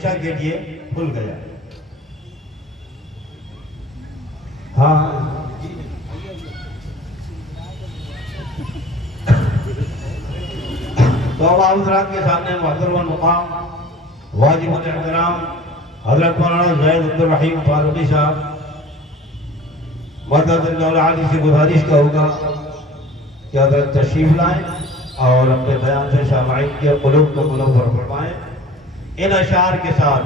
हमेशा के लिए खुल गया। हाँ तो अब हजरात के सामने मुहतरम मुकाम वाजिबुल एहतराम हजरत मौलाना ज़ैद अब्दुल रहीम फारूकी साहब मदद से गुजारिश का होगा कि हजरत तशरीफ लाएं और अपने बयान से शामाइन के क़ुलूब को मुनव्वर फरमाएं। इन अशार के साथ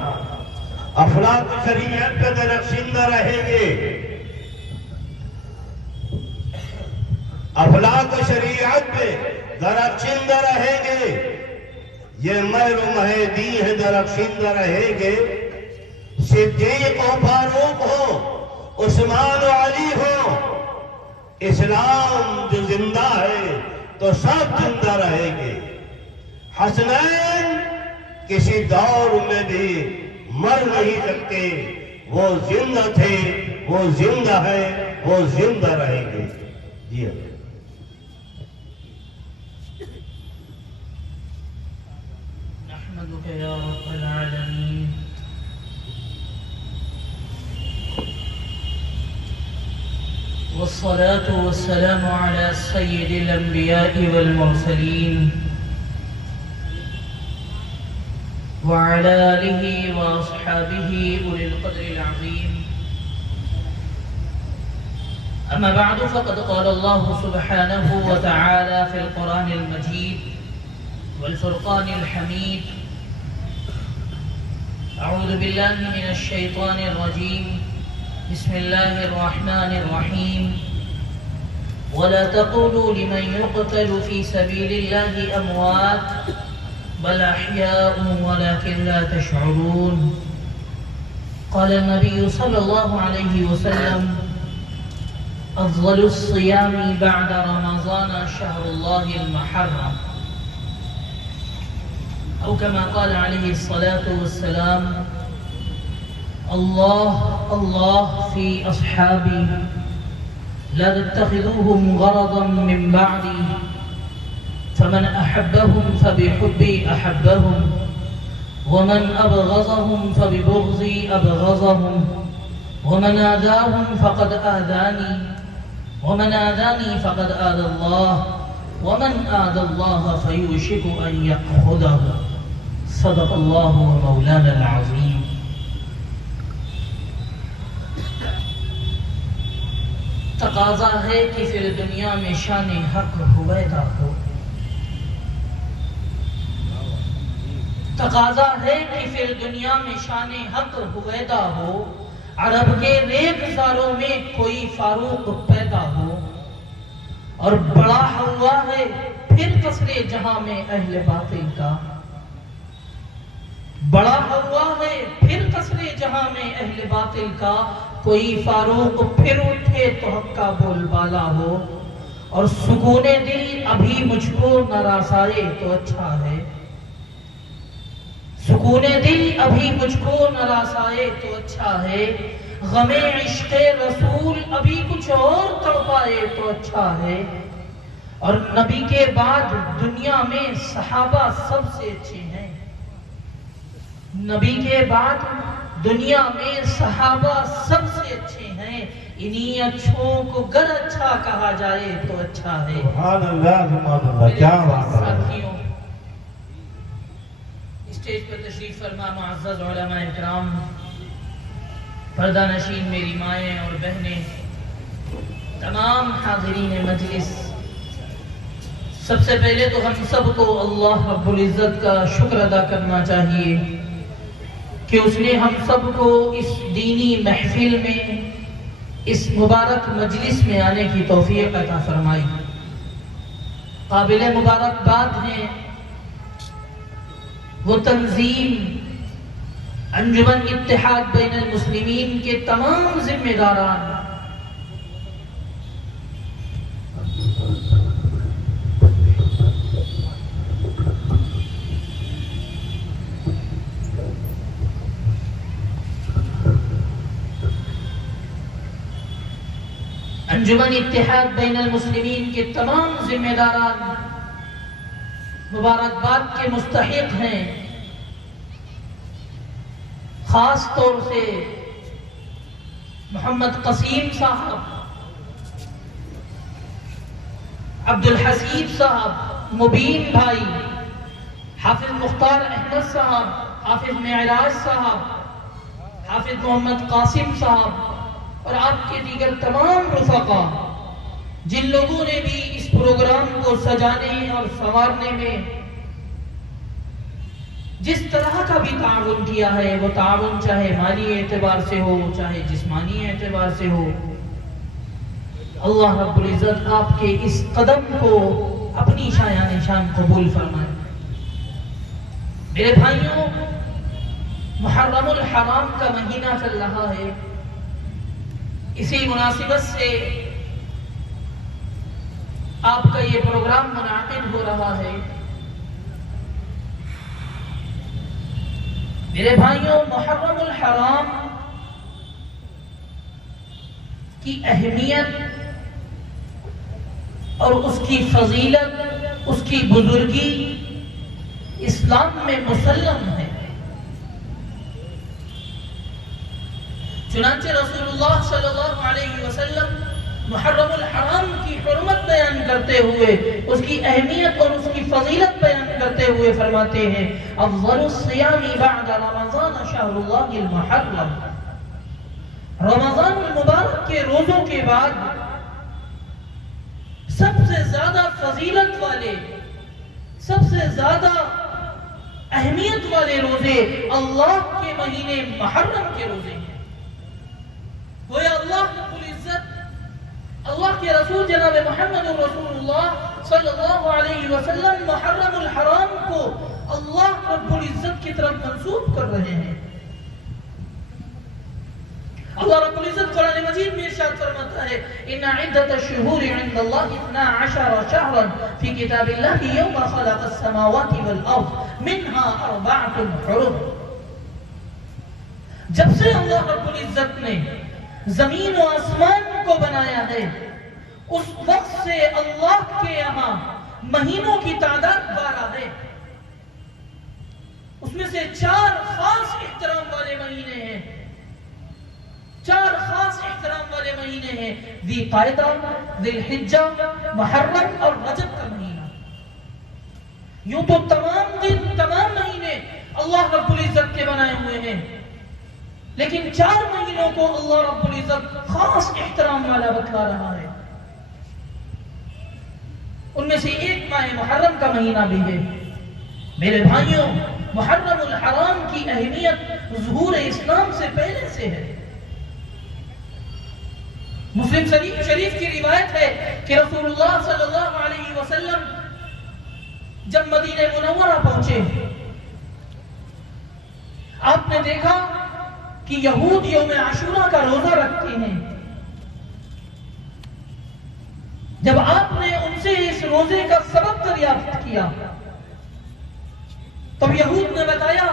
अफलाक शरीयत पे दरख्शिंदा रहेंगे, अफलाक शरीयत पे दरख्शिंदा रहेंगे। ये महर महदी है दरख्शिंदा रहेंगे। सिद्दीक हो, फारूक हो, उस्मान और अली हो, इस्लाम जो जिंदा है तो सब जिंदा रहेंगे। हसनैन किसी दौर में भी मर नहीं सकते, वो जिंदा थे, वो जिंदा है, वो जिंदा रहेंगे। जी नहमदुका या रब्बल आलमीन वस्सलातु वस्सलामु अला सय्यिदिल अंबिया'i वल मुरसलीन व अला आलिहि व अस्हाबिहि उलिल क़द्रिल अज़ीम। अम्मा बअदु फ़क़द क़ाल अल्लाहु सुब्हानहु व तआला फ़िल क़ुरानिल मजीद वल फ़ुरक़ानिल हमीद। अऊज़ु बिल्लाहि मिनश शैतानिर रजीम। बिस्मिल्लाहिर रहमानिर रहीम। वला तक़ूलू लिमन युक़तलु फ़ी सबीलिल्लाहि अमवात बल अहयाउन वलाकिन ला तशऊरून। क़ाल नबी सल्लल्लाहु अलैहि वसल्लम अफ़ज़लुस सियामी बअद रमज़ान शहरुल्लाहिल मुहर्रम। औ कमा क़ाल अलैहि सलातु वस्सलाम अल्लाह अल्लाह फ़ी अस्हाबी ला तत्तखिज़ूहुम गरज़न मिन बअदी फमन अहब्बहुम फबिहुब्बी अहब्बहुम वमन अबग़ज़हुम फबिबुग़ज़ी अबग़ज़हुम वमन आज़ाहुम फ़क़द आज़ानी वमन आज़ानी फ़क़द आज़ल्लाह वमन आज़ल्लाह फ़यूशिकु अन यअख़ुज़हु। सदक़ल्लाहु मौलाना अज़ीम। तकाज़ा है कि फिर दुनिया में शान हक हुवैदा हो। तकाज़ा है कि फिर दुनिया में शान हक हुवैदा हो। अरब के रेगिज़ारों में कोई फारूक पैदा हो। और बड़ा हुआ है फिर कसरे जहां में अहले बातिल का। बड़ा हुआ है फिर कसरे जहां में अहले बातिल का। कोई फारूक फिर उठे तो हक का बोलबाला हो। और सुकूने दिल अभी मुझको न रासाए तो अच्छा है। सुकूने दिल अभी मुझको न रासाए तो अच्छा है। गमे इश्क़े रसूल अभी कुछ और तड़पाए तो अच्छा है। और नबी के बाद दुनिया में सहाबा सबसे अच्छे हैं। नबी के बाद दुनिया में सहाबा सबसे अच्छे हैं। इन्हीं अच्छों को गर अच्छा कहा जाए तो अच्छा है। क्या बात है। साथियों, स्टेज पर तशरीफ फरमा मुअज़्ज़ज़ उलमा इकराम, पर्दा नशीन मेरी माएँ और बहनें, तमाम हाज़िरीन मजलिस, सबसे पहले तो हम सबको अल्लाह रब्बुल इज़्ज़त का शुक्र अदा करना चाहिए कि उसने हम सबको इस दीनी महफिल में, इस मुबारक मजलिस में आने की तौफीक अता फरमाई। काबिल मुबारकबाद हैं वो तंजीम अंजुमन इत्तेहाद बैनुल मुस्लिमीन के तमाम जिम्मेदारान, अंजुमन इत्तेहाद बैनुल मुस्लिमीन के तमाम जिम्मेदारान मुबारकबाद के मुस्तहिक हैं। खास तौर से मोहम्मद कसीम साहब, अब्दुल हसीब साहब, मुबीन भाई, हाफिज मुख्तार अहमद साहब, हाफिज मेराज साहब, हाफिज मोहम्मद कासिम साहब और आपके दीगर तमाम रुफका, जिन लोगों ने भी इस प्रोग्राम को सजाने और संवारने में जिस तरह का भी ताउन किया है, वो ताउन चाहे माली एतबार से हो, चाहे जिस्मानी एतबार से हो, अल्लाह रब्बुल इज़्ज़त आपके इस कदम को अपनी शायान शान कबूल फरमाए। मेरे भाइयों, मुहर्रमुल हराम का महीना चल रहा है। इसी मुनासिबत से आपका ये प्रोग्राम मुनाकिद हो रहा है। मेरे भाइयों, मुहर्रमुल हराम की अहमियत और उसकी फजीलत, उसकी बुजुर्गी इस्लाम में मुसल्लम है। चुनांचे रसूलुल्लाह सल्लल्लाहु अलैहि वसल्लम मुहर्रमुल हराम की हुर्मत बयान करते हुए, उसकी अहमियत और उसकी फजीलत बयान करते हुए फरमाते हैं, अफ़ज़लुस सियामी बअद रमज़ान शहरुल्लाहिल मुहर्रम। रमज़ानुल मुबारक के रोजों के बाद सबसे ज्यादा फजीलत वाले, सबसे ज्यादा अहमियत वाले रोजे अल्लाह के महीने मुहर्रम के रोजे हैं। गोया अल्लाह रब्बुल इज़्ज़त, अल्लाह के रसूल जनाब मुहम्मद रसूलुल्लाह सल्लल्लाहु अलैहि वसल्लम मुहर्रमुल हराम को अल्लाह रब्बुल इज़्ज़त की तरफ मंसूब कर रहे हैं। अल्लाह रब्बुल इज़्ज़त कुरान मजीद में इरशाद फरमाता है, इन्ना इद्दतश शुहूरि इंदल्लाहि 12 शहरन फी किताबिल्लाहि यौमा खलक़स समावाति वल अर्द मिनहा अर्बअतुन हुरुम। जब से अल्लाह रब्बुल इज़्ज़त ने जमीन और आसमान को बनाया है, उस वक्त से अल्लाह के यहाँ महीनों की तादाद 12 है। उसमें से 4 खास इहतराम वाले महीने हैं, 4 खास इहतराम वाले महीने हैं, ज़ीक़ाइदा, ज़िलहिज्जा, मुहर्रम और रजब का महीना। यूं तो तमाम दिन, तमाम महीने अल्लाह रब्बुल इज़्ज़त के बनाए हुए हैं, लेकिन 4 महीनों को अल्लाह रब्बुल इज़्ज़त खास इहतराम वाला बतला रहा है। उनमें से एक माह मुहर्रम का महीना भी है। मेरे भाइयों, मुहर्रमुल हराम की अहमियत ज़ुहूर इस्लाम से पहले से है। मुस्लिम शरीफ की रिवायत है कि रसूलुल्लाह सल्लल्लाहु अलैहि वसल्लम जब मदीने मुनव्वरा पहुंचे, आपने देखा कि यहूद यौम आशूरा का रोजा रखते हैं। जब आपने उनसे इस रोजे का सबब दरियाफ्त किया, तब यहूद ने बताया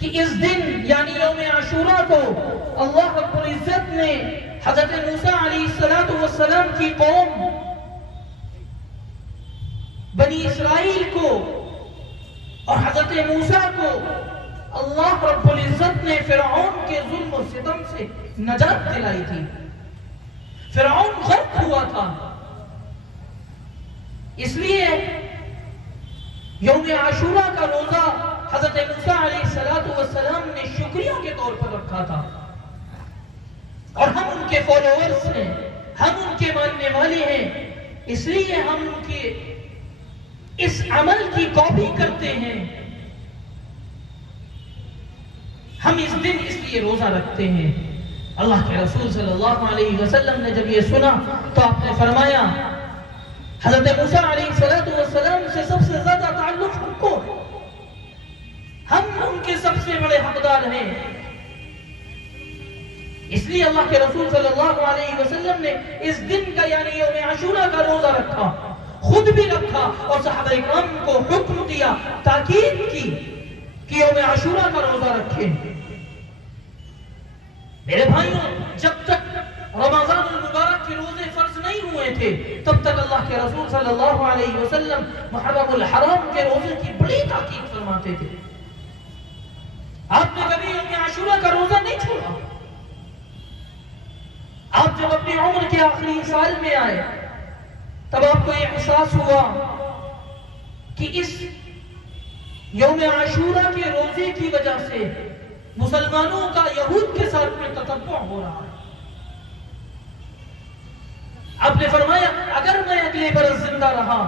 कि इस दिन यानी यौम आशूरा को अल्लाह रब्बुल इज़्ज़त ने हज़रत मूसा अलैहिस्सलातु वस्सलाम की कौम बनी इस्राइल को और हज़रत मूसा को अल्लाह रब्बुल इज़्ज़त ने फिरऔन के जुल्म और सितम से नजात दिलाई थी। फिरऔन गर्क हुआ था, इसलिए यौम आशूरा का रोजा हज़रत मूसा अलैहिस्सलातु वस्सलाम ने शुक्रिया के तौर पर रखा था। और हम उनके फॉलोअर्स हैं, हम उनके मानने वाले हैं, इसलिए हम उनके इस अमल की कॉपी करते हैं। हम इस दिन इसलिए रोजा रखते हैं। अल्लाह के रसूल सल्लल्लाहु अलैहि वसल्लम ने जब ये सुना तो आपने फरमाया, हज़रत मूसा अलैहिस्सलातु वस्सलाम से सबसे ज्यादा ताल्लुक हमको, हम उनके सबसे बड़े हकदार हैं। इसलिए अल्लाह के रसूल सल्लल्लाहु अलैहि वसल्लम ने इस दिन का यानी यौम आशूरा का रोजा रखा, खुद भी रखा और सहाबा इकराम को हुक्म दिया, ताकीद की कि यौम आशूरा का रोजा रखें। मेरे भाइयों, जब तक रमज़ानुल मुबारक के रोजे फर्ज नहीं हुए थे, तब तक अल्लाह के रसूल सल्लल्लाहु अलैहि वसल्लम मुहर्रमुल हराम के रोजे की बड़ी ताकीद फरमाते थे। आपने कभी आशूरा का रोजा नहीं छोड़ा। आप जब अपनी उम्र के आखिरी साल में आए तब आपको यह एहसास हुआ कि इस यौम आशूरा के रोजे की वजह से मुसलमानों का यहूद के साथ में ततब्बुअ हो रहा है। आपने फरमाया अगर मैं अगले बरस जिंदा रहा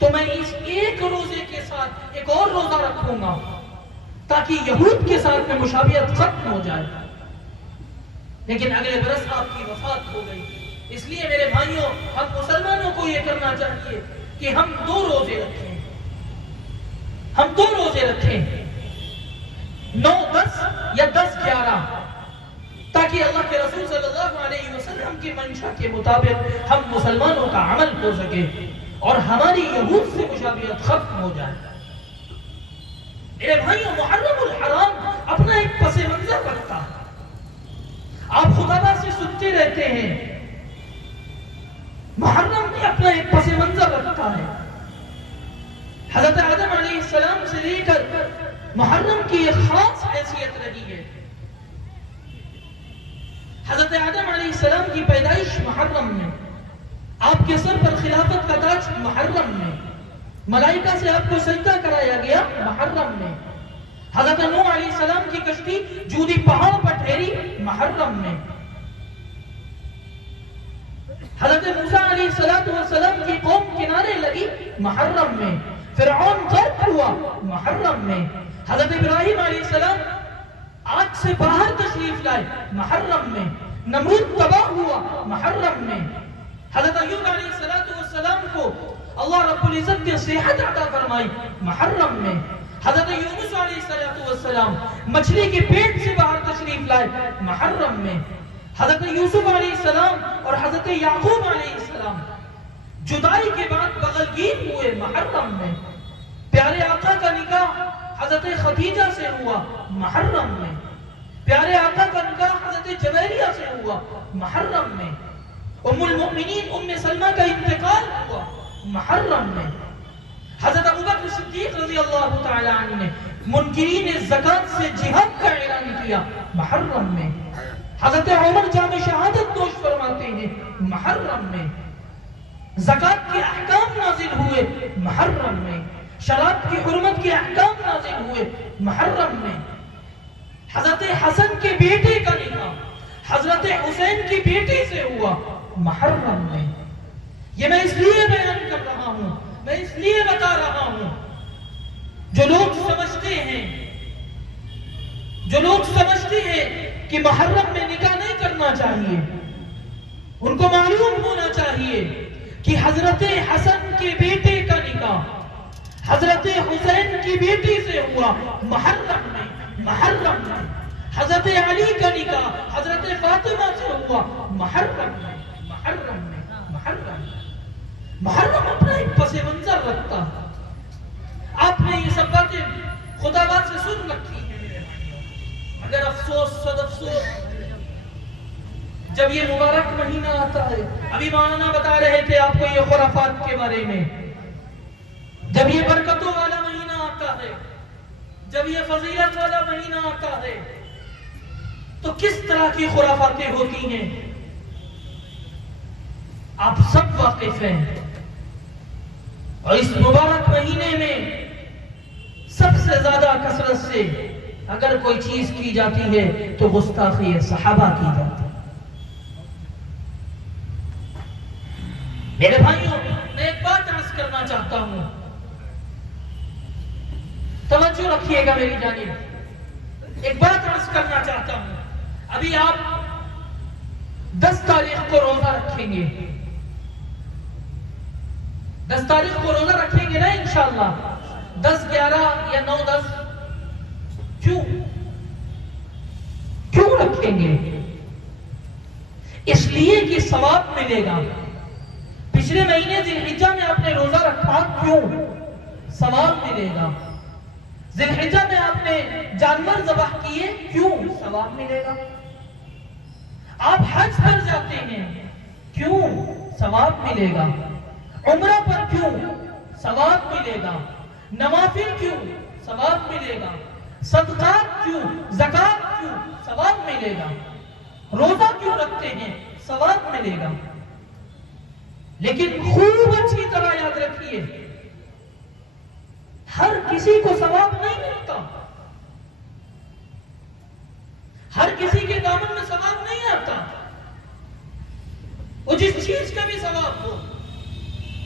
तो मैं इस एक रोजे के साथ एक और रोजा रखूंगा ताकि यहूद के साथ में मुशाबियत खत्म हो जाए। लेकिन अगले बरस आपकी वफात हो गई। इसलिए मेरे भाइयों, हम मुसलमानों को यह करना चाहिए कि हम 2 रोजे रखें, हम 2 रोजे रखें, 9-10 या 10-11, ताकि अल्लाह के रसूल सल्लल्लाहु अलैहि वसल्लम की मंशा के मुताबिक हम मुसलमानों का अमल हो सके और हमारी यहूद से मुशाबियत खत्म हो जाए। मेरे भाइयों, मुहर्रमुल हराम अपना एक पसे मंजर रखता है। आप खुदा से सुनते रहते हैं, मुहर्रम भी अपना एक पसे मंजर रखता है। हजरत आदम अलैहिस्सलाम से लेकर मुहर्रम की एक खास हैसियत रही है। हजरत आदम अलैहिस्सलाम की पैदाइश मुहर्रम में, आपके सर पर खिलाफत का ताज मुहर्रम में, मलाइका से आपको सजदा कराया गया मुहर्रम में, हजरत नूह अलैहिस्सलाम की कश्ती जूदी पहाड़ पर ठहरी मुहर्रम में, हजरत मूसा अलैहिस्सलाम की कौम किनारे लगी मुहर्रम में, फिरऔन गर्क हुआ मुहर्रम में, हजरत इब्राहिम अलैहिस्सलाम आग से बाहर तशरीफ लाए मुहर्रम में, नमरूद तबाह हुआ मुहर्रम में, हजरत अय्यूब अलैहिस्सलाम को अल्लाह रब्बुल इज्जत ने सेहत अता फरमाई मुहर्रम में, हजरत यूनुस अलैहिस्सलाम मछली के पेट से बाहर तशरीफ लाए मुहर्रम में, हजरत यूसुफ अलैहिस्सलाम और हजरत याकूब अलैहिस्सलाम जुदाई के बाद बगलगीर हुए मुहर्रम में, प्यारे आका का निकाह हजरत खदीजा से हुआ मुहर्रम में, प्यारे आका का निकाह हजरत जवेरिया से हुआ मुहर्रम में, उम्मुल मोमिनीन उम्मे सलमा का इंतकाल हुआ मुहर्रम में, हजरत अबू बकर सिद्दीक रज़ी अल्लाह तआला अन्हु ने मुनकिरीन ज़कात से जिहाद का ऐलान किया मुहर्रम में, हजरत उमर जाम शहादत नोश फरमाते हैं मुहर्रम में, ज़कात के अहकाम नाजिल हुए मुहर्रम में, शराब की हुर्मत के अहकाम नाजिल हुए मुहर्रम में, हजरत हसन के बेटे का निकाह हजरत हुसैन की बेटी से हुआ मुहर्रम में। ये मैं इसलिए बयान कर रहा हूं, मैं इसलिए बता रहा हूं, जो लोग समझते हैं कि मुहर्रम में निकाह नहीं करना चाहिए, उनको मालूम होना चाहिए कि हजरत हसन के बेटे का निकाह हजरत हुसैन की बेटी से हुआ मुहर्रम में, हजरत अली का निकाह हजरत फातिमा से हुआ मुहर्रम में। मुहर्रम अपना एक पसे मंजर रखता है। आपने ये सब बातें खुदाबाद से सुन रखी है मेरे भाइयों, मगर अफसोस सद अफसोस जब ये मुबारक महीना आता है, अभी मौलाना बता रहे थे आपको ये खुराफात के बारे में, जब ये बरकतों वाला महीना आता है, जब ये फजीलत वाला महीना आता है, तो किस तरह की खुराफातें होती हैं आप सब वाकिफ हैं। और इस मुबारक महीने में सबसे ज्यादा कसरत से अगर कोई चीज की जाती है तो गुस्ताखी सहाबा की जाती है। मेरे भाइयों, मैं एक बात अर्ज करना चाहता हूं, तवज्जो रखिएगा मेरी जानिब। एक बात अर्ज करना चाहता हूं, अभी आप 10 तारीख को रोजा रखेंगे, 10 तारीख को रोजा रखेंगे ना इंशाअल्लाह, 10, 11 या 9, 10, क्यों रखेंगे? इसलिए कि सवाब मिलेगा। पिछले महीने जिलहिज्जा में आपने रोजा रखा, क्यों? सवाब मिलेगा। जिलहिज्जा में आपने जानवर ज़बाह किए, क्यों? सवाब मिलेगा। आप हज पर जाते हैं, क्यों? सवाब मिलेगा। उम्रा पर क्यों? सवाब मिलेगा। नवाफिल क्यों? सवाब मिलेगा। सदकात क्यों? ज़कात मिलेगा। रोजा क्यों रखते हैं? सवाब मिलेगा। लेकिन खूब अच्छी तरह याद रखिए, हर किसी को सवाब नहीं मिलता, हर किसी के दामन में सवाब नहीं आता। वो जिस चीज का भी सवाब हो,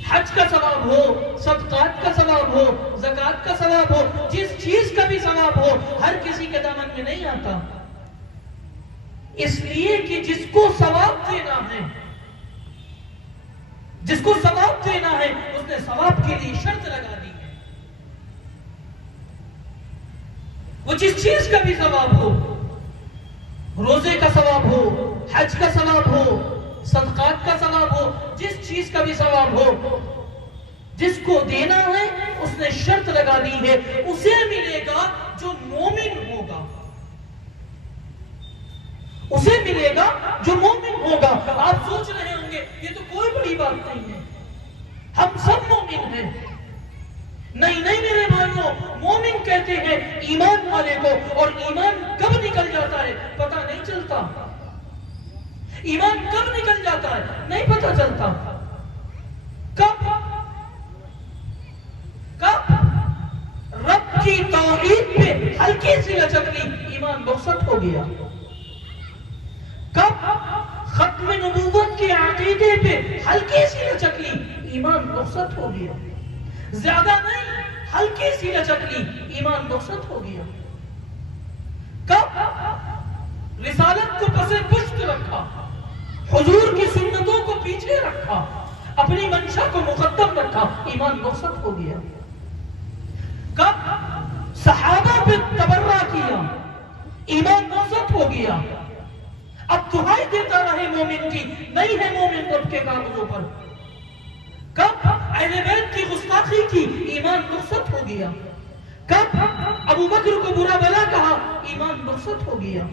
हज का सवाब हो, सदकात का सवाब हो, ज़कात का सवाब हो, जिस चीज का भी सवाब हो, हर किसी के दामन में नहीं आता। इसलिए कि जिसको सवाब देना है, जिसको सवाब देना है, उसने सवाब के लिए शर्त लगा दी है। वो जिस चीज का भी सवाब हो, रोजे का सवाब हो, हज का सवाब हो, सदकात का सवाब हो, जिस चीज का भी सवाब हो, जिसको देना है उसने शर्त लगा दी है, उसे मिलेगा जो मोमिन होगा, उसे मिलेगा जो मोमिन होगा। आप सोच रहे होंगे ये तो कोई बड़ी बात नहीं है, हम सब मोमिन हैं। नहीं नहीं मेरे भाइयों, मोमिन कहते हैं ईमान वाले को, और ईमान कब निकल जाता है पता नहीं चलता। ईमान कब निकल जाता है नहीं पता चलता। कब कब रब की तौहीद पे हल्की सी लचकनी ईमान रुखसत हो गया। कब खत्म नबूवत के अकीदे पे हल्की सी लचकनी ईमान रुखसत हो गया। ज्यादा नहीं, हल्की सी लचकनी ईमान रुखसत हो गया। कब रिसालत को पसे पुश्त रखा, हुजूर की सुन्नतों को पीछे रखा, अपनी मंशा को मुकद्दम रखा, ईमान रुखसत हो गया। कब सहाबा पे तबर्रा किया, ईमान रुखसत हो गया। अब दुहाई देता रहे मोमिन की, नहीं है मोमिन रब के कागजों पर। कब अहले बैत की गुस्ताखी की, ईमान रुखसत हो गया। कब अबू बकर को बुरा भला कहा, ईमान रुखसत हो गया।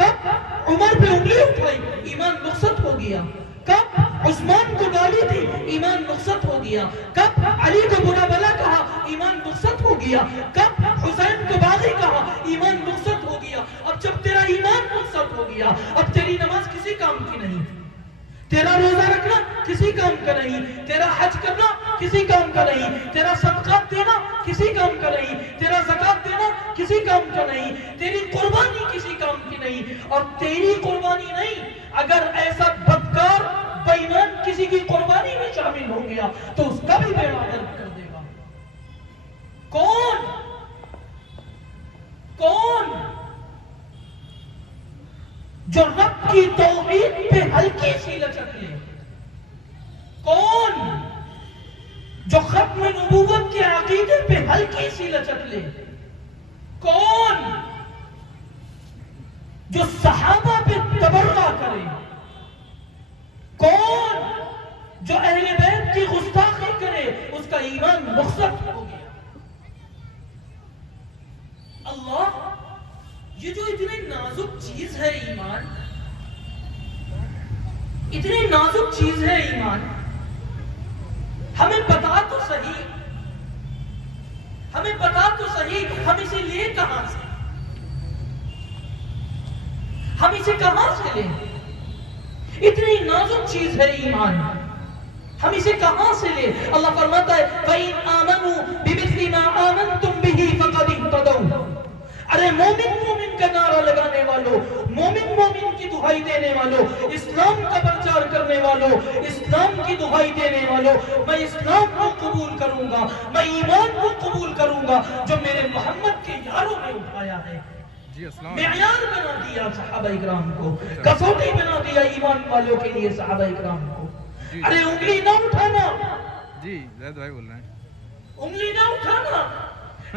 कब उमर पे उंगली उठाई, ईमान रुखसत हो गया। कब उस्मान को गाली दी, ईमान रुखसत हो गया। कब अली को बुरा भला कहा, ईमान रुखसत हो गया। कब हुसैन को बागी कहा, ईमान रुखसत हो गया। अब जब तेरा ईमान रुखसत हो गया, अब तेरी नमाज किसी काम की नहीं, तेरा रोजा रखना किसी काम का नहीं, तेरा हज करना किसी काम का नहीं, तेरा सदकात देना किसी काम का नहीं, तेरा ज़कात देना किसी काम का नहीं, तेरी कुर्बानी किसी काम की नहीं। और तेरी कुर्बानी नहीं, अगर ऐसा बदकार बेईमान किसी की कुर्बानी में शामिल हो गया तो उसका भी बेड़ा गर्क कर देगा। कौन कौन जो रब की तौहीद पे हल्की सी लचक ले, कौन जो खत्म नबूवत के अकीदे पे हल्की सी लचक ले, कौन जो सहाबा पे तबर्रा करे, कौन जो अहले बैत की गुस्ताखी करे, उसका ईमान रुखसत हो गया। अल्लाह, ये जो इतनी नाजुक चीज है ईमान, इतनी नाजुक चीज है ईमान, हमें पता तो सही, हमें पता तो सही, हम इसे ले कहां से, हम इसे कहां से लें? इतनी नाजुक चीज है ईमान, हम इसे कहां से ले? अल्लाह फरमाता है फ़इन आमनू बिमिस्लि मा आमनतुम बिही फ़क़द इह्तदौ। अरे मोमिन मोमिन का नारा लगाने वालों, मोमिन मोमिन की दुहाई देने वालों, इस्लाम का प्रचार करने वालों, इस्लाम की दुहाई देने वालों, मैं इस्लाम को कबूल करूंगा, मैं ईमान को कबूल करूंगा जो मेरे मोहम्मद के यारों ने उठाया है। मेयार बना दिया सहाबा इकराम को, कसौटी बना दिया ईमान वालों के लिए सहाबा इकराम को। अरे उंगली ना उठाना जी, जैद भाई बोल रहे हैं, उंगली ना उठाना,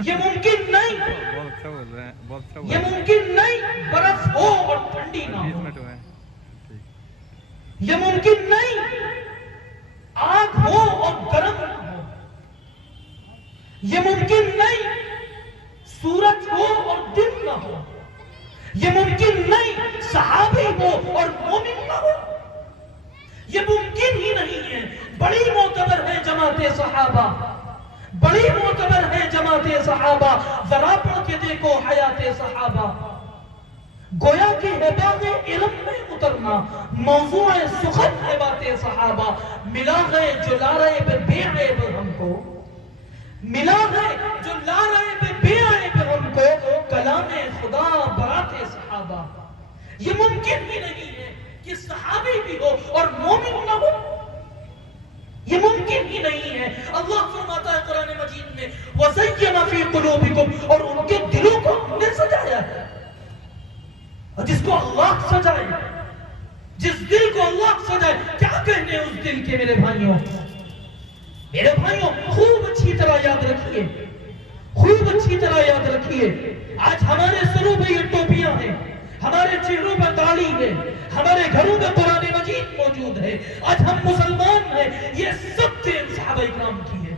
ये मुमकिन नहीं, बहुत अच्छा बोल रहे हैं, बहुत अच्छा बोल ये रहे हैं। मुमकिन नहीं बर्फ हो और ठंडी ना 20 हो, मिनट हुए हैं। ये मुमकिन नहीं आग हो और गर्म ना हो, ये मुमकिन नहीं सूरज हो और दिन ना हो, ये मुमकिन नहीं सहाबी हो और मोमिन ना हो, ये मुमकिन ही नहीं है। बड़ी मोतबर है जमाते सहाबा, बड़ी मोतबर है जमाते सहाबा। जरा पढ़ के देखो हयाते सहाबा, गोया कि है बाग़े इल्म में उतरना, मौज़ूए सुखन है बातें सहाबा। मिला है जो ला रहे बेअैब हमको, मिला है जो ला रहे बेअैब हमको, कलामे खुदा बराते सहाबा। ये मुमकिन ही नहीं है कि सहाबी भी हो और मोमिन ना हो, ये मुमकिन ही नहीं है। अल्लाह फरमाता है कुरान मजीद में, वज़य्यना फी कुलूबिकुम, और उनके दिलों को हमने सजाया है। और जिसको अल्लाह सजाए, जिस दिल को अल्लाह सजाए, क्या कहने उस दिल के मेरे भाइयों। मेरे भाइयों खूब अच्छी तरह याद रखिए, खूब अच्छी तरह याद रखिए। आज हमारे सरों पे ये टोपियां हैं, हमारे चेहरों पर दाढ़ी है, हमारे घरों में कुरान मजीद मौजूद है, आज हम मुसलमान हैं, ये सब दीन सहाबा इकराम की है,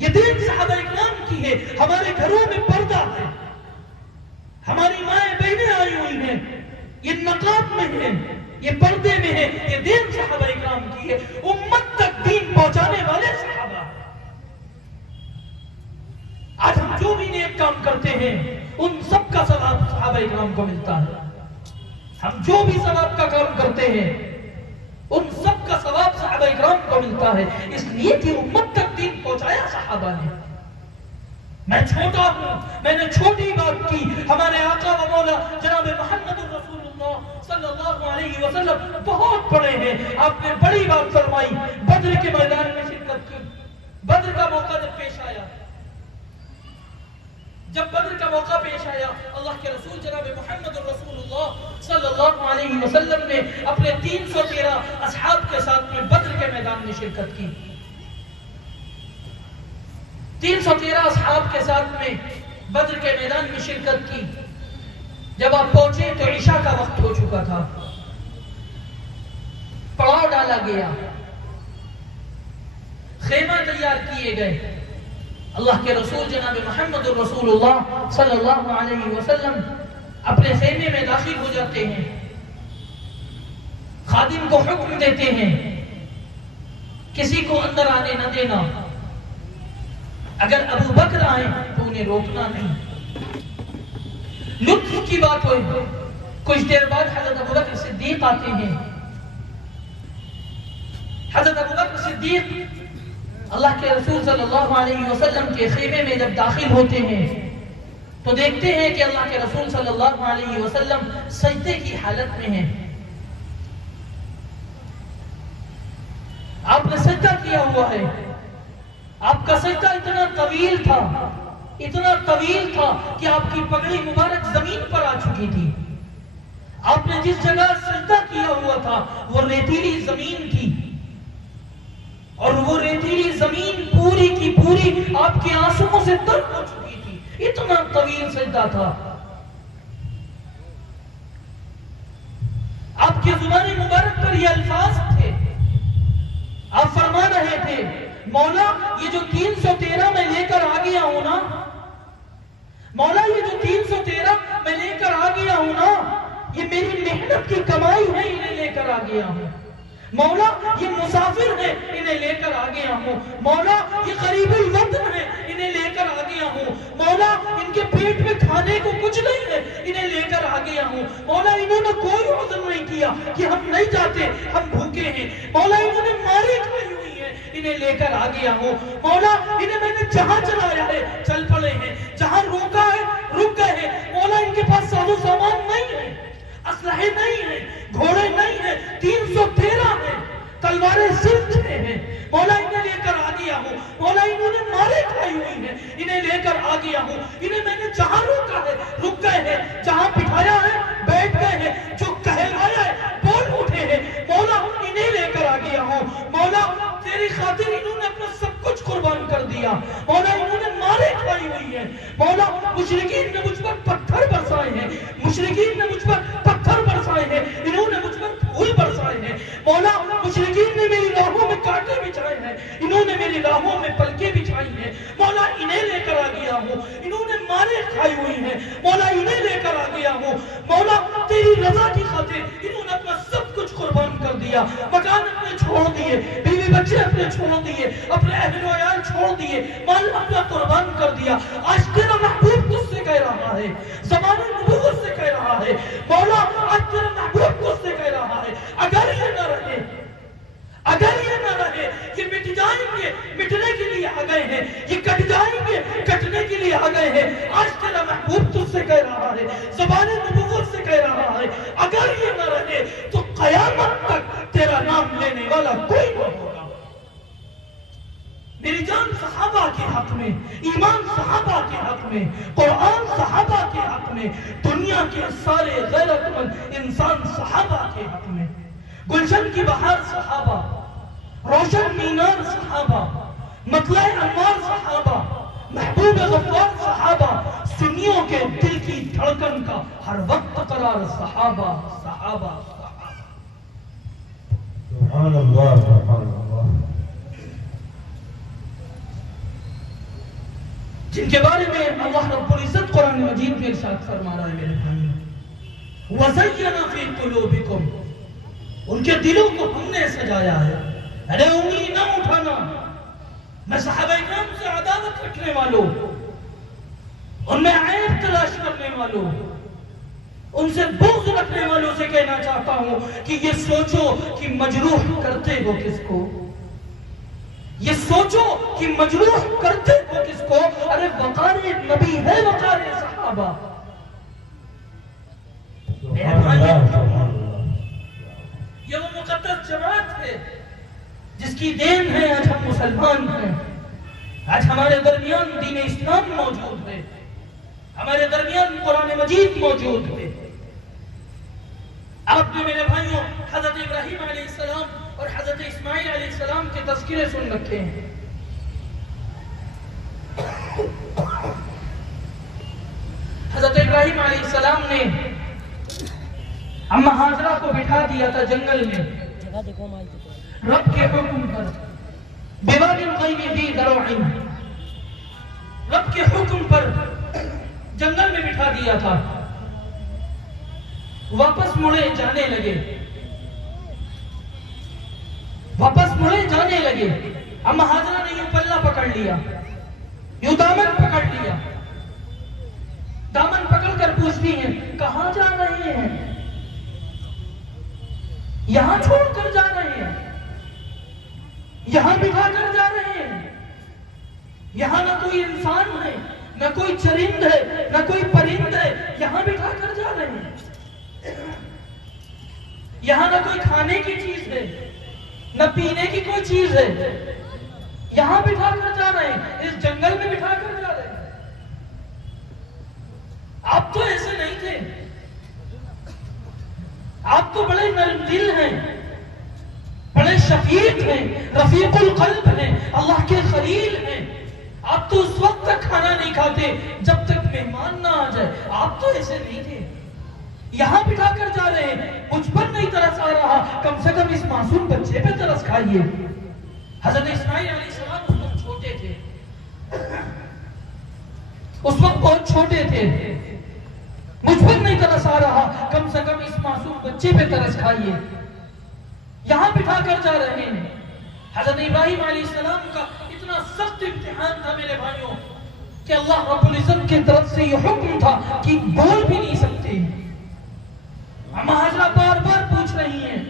ये दीन सहाबा इकराम की है। हमारे घरों में पर्दा है, हमारी माएं बहनें आई हुई हैं, ये नकाब में है, ये पर्दे में है, ये दीन सहाबा इकराम की है। उम्मत तक दीन पहुंचाने वाले सहाबा। आज हम जो भी नेक काम करते हैं उन सब का सवाब सहाबा इकराम को मिलता है। हम जो भी सवाब का काम करते हैं उन सब का सवाब सहाबा इकराम को मिलता है, इसलिए कि उम्मत तक दीन पहुंचाया सहाबा ने। मैं छोटा हूं, मैंने छोटी बात की, हमारे आका व मौला जनाब मोहम्मद रसूलुल्लाह सल्लल्लाहु अलैहि वसल्लम बहुत बड़े हैं। आपने बड़ी बात फरमाई, बद्र के मैदान में शिरकत की। बद्र का मौका जब पेश आया, जब बद्र का मौका पेश आया, अल्लाह के रसूल जनाब मोहम्मद रसूलुल्लाह सल्लल्लाहु अलैहि वसल्लम ने अपने 313 असहाब के साथ में बद्र के मैदान में शिरकत की। 313 असहाब के साथ में बद्र के मैदान में शिरकत की। जब आप पहुंचे तो ईशा का वक्त हो चुका था, पड़ाव डाला गया, खेमा तैयार किए गए। अल्लाह के रसूल जनाब मोहम्मद रसूलुल्लाह सल्लल्लाहु अलैहि वसल्लम अपने खेमे में दाखिल हो जाते हैं, खादिम को हुक्म देते हैं किसी को अंदर आने न देना, अगर अबू बकर आए तो उन्हें रोकना नहीं। लुत्फ की बात हुई, कुछ देर बाद हजरत अबू बकर सिद्दीक आते हैं। हजरत अबू बकर सिद्दीक अल्लाह के रसूल सल्लल्लाहु अलैहि वसल्लम के खेमे में जब दाखिल होते हैं तो देखते हैं कि अल्लाह के रसूल सल्लल्लाहु अलैहि वसल्लम सजदे की हालत में हैं। आपने सजदा किया हुआ है, आपका सजदा इतना तवील था, इतना तवील था कि आपकी पगड़ी मुबारक जमीन पर आ चुकी थी। आपने जिस जगह सजदा किया हुआ था वो रेतीली जमीन थी, और वो रेतीली जमीन पूरी की पूरी आपके आंसुओं से तर हो चुकी थी, इतना तवील सजदा था। आपके जुबान मुबारक पर ये अल्फाज थे, आप फरमा रहे थे, मौला ये जो 313 मैं लेकर आ गया हूं ना, मौला ये जो 313 मैं लेकर आ गया हूं ना, ये मेरी मेहनत की कमाई है, इन्हें लेकर आ गया हूं। मौला ये मुसाफिर है, इन्हें लेकर आ गया हूं। मौला ये गरीबुल वतन है, इन्हें लेकर आ गया हूं। मौला इनके पेट में खाने को कुछ नहीं है, इन्हें लेकर आ गया हूं। मौला इन्होंने कोई उज़्र नहीं किया कि हम नहीं जाते, हम भूखे हैं। मौला इन्होंने मारी खाई हुई है, इन्हें लेकर आ गया हूं। मौला इन्हें मैंने जहां चलाया है चल पड़े हैं, जहां रोका है रुक गए हैं। मौला इनके पास साजो सामान नहीं है, असलहे नहीं है, घोड़े नहीं है, 313 है, तलवारें सिर्फ हैं। मौला इन्हें लेकर आ गया हूं। मौला इन्होंने मारे खाई हुई है, इन्हें लेकर आ गया हूं। इन्हें मैंने जहां रोका है रुक गए हैं, जहां बिठाया है बैठ गए हैं, जो कहलाया है बोल उठे हैं। मौला इन्हें लेकर आ गया हूं। मौला तेरी खातिर इन्होंने अपना सब कुछ कुर्बान कर दिया। मौला इन्होंने मारे खाई हुई है। मौला मुशरिकीन ने मुझ पर पत्थर बरसाए हैं, मुशरिकीन ने मुझ पर पत्थर बरसाए हैं, इन्होंने मुझ पर फूल बरसाए हैं। मौला मुशरिकीन ने मेरी राहों में कांटे बिछाए हैं, इन्होंने मेरी राहों में पलके बिछाई हैं। मौला इन्हें लेकर आ गया हूं, इन्होंने मारे खाई हुई हैं। मौला इन्हें लेकर आ गया हूं। मौला तेरी रजा की खातिर इन्होंने अपना सब कुछ कुर्बान कर दिया। मकान अपने छोड़ दिए, बीवी बच्चे अपने छोड़ दिए, अपने अहल व अयाल छोड़ दिए, माल अपना कुर्बान कर दिया। आज तेरा महबूब तुझसे कह रहा है है, ज़माने नबूवत से कह रहा है, मौला आज तेरा महबूब तुझसे कह रहा है, अगर ये न रहे, अगर ये न रहे, ये मिट जाएंगे, मिटने के लिए आ गए हैं, ये कट जाएंगे, कटने के लिए आ गए हैं। आज तेरा महबूब तुझसे कह रहा है, ज़बान नबूवत से कह रहा है, अगर ये न रहे तो क़यामत तक तेरा नाम लेने वाला कोई न होगा। मेरी जान सहाबा के हक में, ईमान सहाबा के हक में, कुरान सहाबा के हक में, दुनिया के सारे गैरतमंद इंसान सहाबा के हक में, गुलशन की बहार सहाबा, रोशन मीनार सहाबा, मतला अनवार सहाबा, महबूब गफ्फार सहाबा, सुन्नियों के दिल की धड़कन का हर वक्त करार सहाबा सहाबा सहाबा। सुभान अल्लाह, सुभान अल्लाह। जिनके बारे में अल्लाह रब्बुल इज्जत कुरान मजीद में इरशाद फरमा रहा है मेरे भाइयों, वज़य्यना फी कुलूबिकुम, उनके दिलों को हमने सजाया है। अरे उंगली ना उठाना, मैं सहाबा इकराम से अदावत रखने वालों, उनमें ऐब तलाश करने वालों, उनसे बुग़्ज़ रखने वालों से कहना चाहता हूं कि ये सोचो कि मजरूह करते हो किसको, ये सोचो कि मजरूह करते हो किसको। अरे वक़ारे नबी है, वक़ारे सहाबा। ये वो मुक़द्दस जमात है जिसकी देन है आज हम मुसलमान हैं, आज हमारे दरमियान दीन इस्लाम मौजूद है, हमारे दरमियान कुरान मजीद मौजूद है। आपने मेरे भाइयों हज़रत इब्राहीम अलैहिस्सलाम और हज़रत इस्माईल अलैहिस्सलाम के तज़किरे सुन रखे हैं। हज़रत इब्राहीम अलैहिस्सलाम ने अम्मा हाजरा को बिठा दिया था जंगल में, रब के हुक्म पर, बिवादिन ग़ैरि ज़ी ज़रअइन, रब के हुक्म पर जंगल में बिठा दिया था। वापस मुड़े जाने लगे, वापस मुड़े जाने लगे। अम्मा हाजरा ने यूं पल्ला पकड़ लिया, यूं दामन पकड़ लिया, दामन पकड़कर पूछती हैं कहां जा रहे हैं, यहां छोड़कर जा रहे हैं, यहां बिठा कर जा रहे हैं, यहां ना कोई इंसान है, ना कोई चरिंद है, ना कोई परिंद है, यहां बिठा कर जा रहे हैं, यहां ना कोई खाने की चीज है, ना पीने की कोई चीज है, यहां बिठा कर जा रहे हैं, इस जंगल में बिठा कर जा रहे हैं। आप तो ऐसे नहीं थे, आप तो बड़े नरम दिल हैं, बड़े शफीक हैं, रफीकुल क़ल्ब हैं, अल्लाह के खलील हैं। आप तो उस वक्त तक खाना नहीं खाते जब तक मेहमान ना आ जाए। आप तो ऐसे नहीं थे, यहां बिठा कर जा रहे हैं। मुझ पर नहीं तरस आ रहा, कम से कम इस मासूम बच्चे पे तरस खाइए। हज़रत इस्माईल अलैहिस्सलाम उस वक्त छोटे थे, उस वक्त बहुत छोटे थे। मुझ पर नहीं तरस आ रहा, कम से कम इस मासूम बच्चे पे तरस खाइए। यहां बिठा कर जा रहे हैं। हज़रत इब्राहीम अलैहिस्सलाम का इतना सख्त इम्तिहान था मेरे भाइयों कि अल्लाह रब्बुल इज्जत की तरफ से यह हुक्म था कि बोल भी नहीं सकते। अम्मा हाजरा बार बार पूछ रही हैं,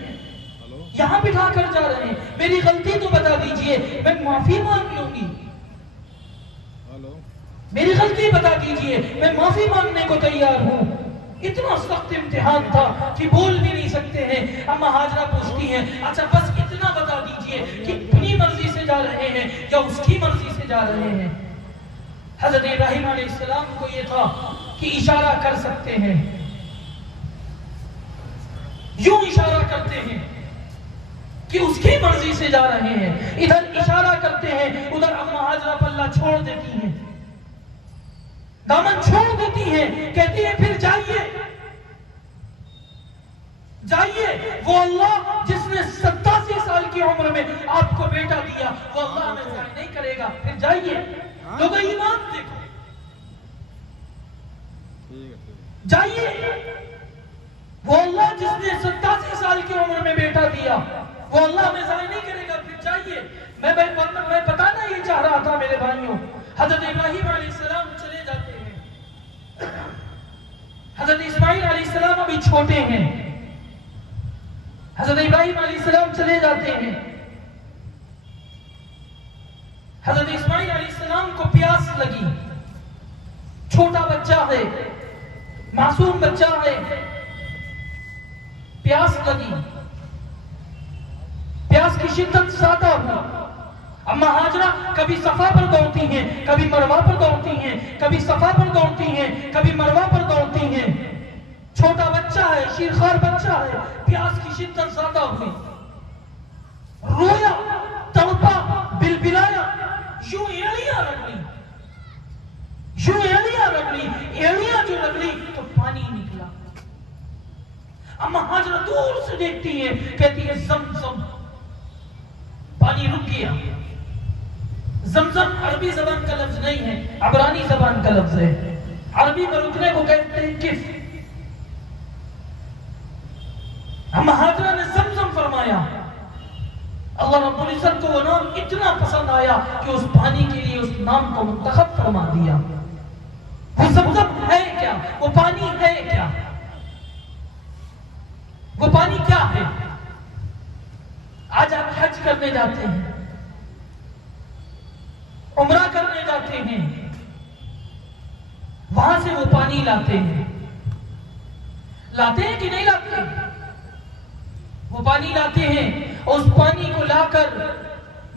यहां बिठा कर जा रहे हैं, मेरी गलती तो बता दीजिए, मैं माफी मांग लूंगी, मेरी गलती बता दीजिए, मैं माफी मांगने को तैयार हूं। इतना सख्त इम्तिहान था कि बोल भी नहीं सकते हैं। अम्मा हाजरा पूछती हैं, अच्छा बस इतना बता दीजिए कि अपनी मर्जी से जा रहे हैं या उसकी मर्जी से जा रहे हैं। हजरत इब्राहीम अलैहिस्सलाम को यह था कि इशारा कर सकते हैं, यूं इशारा करते हैं कि उसकी मर्जी से जा रहे हैं, इधर इशारा करते हैं, उधर अम्मा हाजरा पल्ला छोड़ देती हैं, दामन छोड़ देती हैं, कहती है फिर जाइए, जाइए। वो अल्लाह जिसने 87 साल की उम्र में आपको बेटा दिया, वो अल्लाह में ज़ाया नहीं करेगा, फिर जाइए। लोगों ईमान देखो, जाइए। वो अल्लाह जिसने 87 साल की उम्र में बेटा दिया, वो अल्लाह में ज़ाया नहीं करेगा, फिर जाइए। मैं बताना ये चाह रहा था मेरे भाइयों। हज़रत इब्राहीम अलैहिस्सलाम चले जाते हैं, अभी छोटे हैं। हजरत इब्राहिम अलैहिस्सलाम चले जाते हैं। हजरत इस्माइल अलैहिस्सलाम को प्यास लगी, छोटा बच्चा है, मासूम बच्चा है, प्यास लगी, प्यास की शिद्दत ज्यादा हुई। अम्मा हाजरा कभी सफा पर दौड़ती हैं, कभी मरवा पर दौड़ती हैं, कभी सफा पर दौड़ती हैं, कभी मरवा पर दौड़ती हैं। छोटा बच्चा है, शीरखार बच्चा है, प्यास की शिद्दत ज्यादा हुई, रोया, तड़पा, बिलबिलाया, यूं एड़ियां रगड़ी, यूं एड़ियां रगड़ी, एड़ियां जो रगड़ी तो पानी निकला। अम्मा हाजरा दूर से देखती है, कहती है ज़मज़म, पानी रुक गया। ज़मज़म अरबी जबान का लफ्ज नहीं है, अबरानी जबान का लफ्ज है। अरबी में रुकने को कहते हैं किफ। अम्मा हाजरा ने ज़मज़म फरमाया। अल्लाह रब्बुल इज्जत को वो नाम इतना पसंद आया कि उस पानी के लिए उस नाम को मुंतखब फरमा दिया। वो ज़मज़म है क्या? वो पानी है क्या? वो पानी क्या है? आज आप हज करने जाते हैं, उम्रा करने जाते हैं, वहां से वो पानी लाते हैं। लाते हैं कि नहीं लाते? वो पानी लाते हैं और उस पानी को लाकर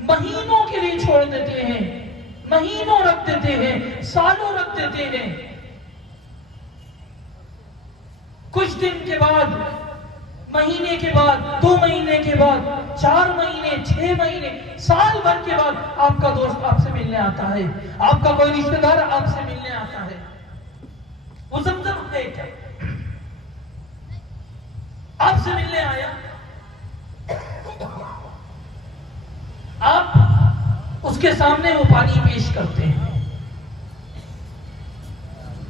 महीनों के लिए छोड़ देते हैं, महीनों रख देते हैं, सालों रख देते हैं। कुछ दिन के बाद, महीने के बाद, 2 महीने के बाद, 4 महीने, 6 महीने, साल भर के बाद आपका दोस्त आपसे मिलने आता है, आपका कोई रिश्तेदार आपसे मिलने आता है। वो ज़मज़म है क्या? आपसे मिलने आया, आप उसके सामने वो पानी पेश करते हैं,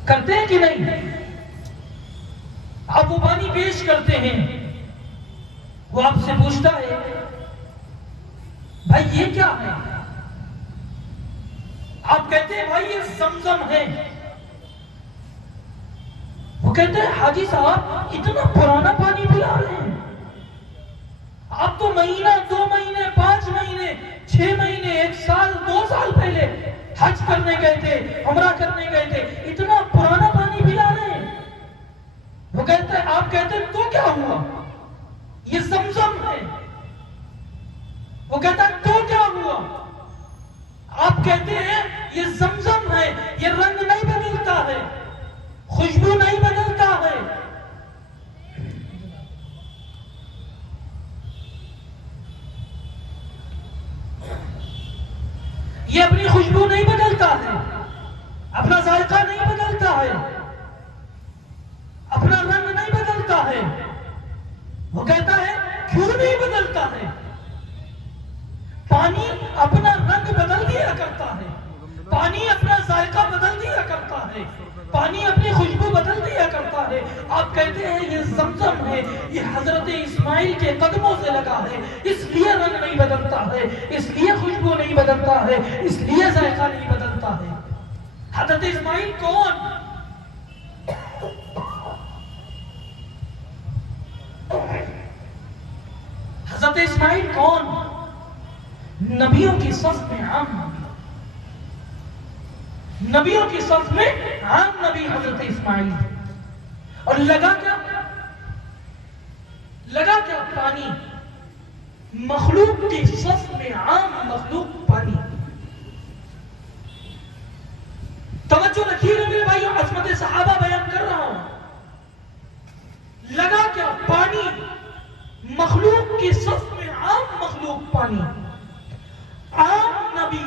करते हैं कि नहीं? आप वो पानी पेश करते हैं, वो आपसे पूछता है भाई ये क्या है? आप कहते हैं भाई ये ज़मज़म है। वो कहते हैं हाजी साहब इतना पुराना पानी पिला रहे हैं, आप तो महीना, 2 महीने, 5 महीने, 6 महीने, 1 साल, 2 साल पहले हज करने गए थे, उम्रा करने गए थे, इतना पुराना पानी पिला रहे हैं। वो कहते हैं, आप कहते हैं तो क्या हुआ? ये ज़मज़म है। वो कहता है तो क्या हुआ? आप कहते हैं ये ज़मज़म है, ये रंग नहीं बदलता है, खुशबू नहीं बदलता है। ये अपनी खुशबू नहीं बदलता है, अपना जायका नहीं बदलता है, अपना रंग नहीं बदलता है। वो कहता है क्यों नहीं बदलता है? पानी अपना रंग बदल दिया करता है, पानी अपना जायका बदल दिया करता है, पानी अपनी खुशबू बदल दिया करता है। आप कहते हैं ये ज़मज़म है, ये हजरत इस्माइल के कदमों से लगा है, इसलिए रंग नहीं बदलता है, इसलिए खुशबू नहीं बदलता है, इसलिए जायका नहीं बदलता है। हजरत इस्माइल कौन? हजरत इस्माइल कौन? नबियों की सफ में आम नबी, नबियों की सफ में आम नबी हजरत इस्माइल। और लगा क्या? लगा क्या? पानी, मखलूक की सफ में आम मखलूक पानी। तवज्जो रखिएगा मेरे भाइयों, अज़मत सहाबा बयान कर रहा हूं। लगा क्या? पानी, मखलूक की सफ में आम मखलूक पानी। आम नबी,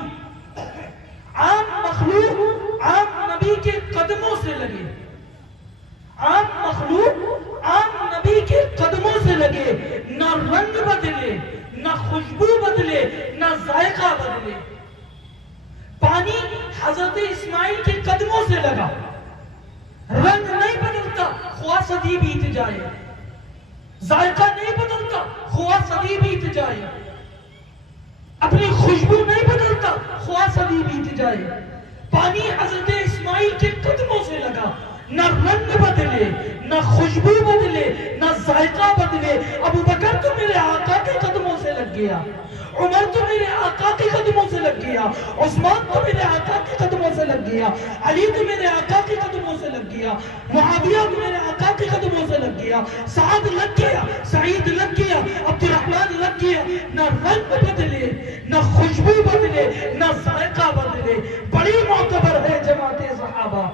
आम मखलूक आम नबी के कदमों से लगे, आम मखलूक आम नबी के कदमों से लगे, ना रंग बदले, ना खुशबू बदले, ना जायका बदले। पानी हजरत इस्माइल के कदमों से लगा, रंग नहीं बदलता, ख्वा सदी बीत जाए, जायका नहीं बदलता, ख्वा सदी बीत जाए, अपनी खुशबू नहीं बदलता, ख्वा सदी बीत जाए। पानी हजरत इस्माइल के कदमों से लगा, ना रंग बदले, ना खुशबू बदले, ना जायका बदले। अबू बकर तो मेरे आका के कदमों से लग गया, उमर तो मेरे आका के कदमों से लग गया, उस्मान तो मेरे आका के कदमों से लग गया, अली तो मेरे आका के कदमों से लग गया, मुआविया तो मेरे आका के कदमों से लग गया, साद लग गया, सईद लग गया, अब्दुर्रहमान लग गया। ना रंग बदले, ना खुशबू बदले, ना जायका बदले। बड़ी मोतबर है जमाते सहाबा,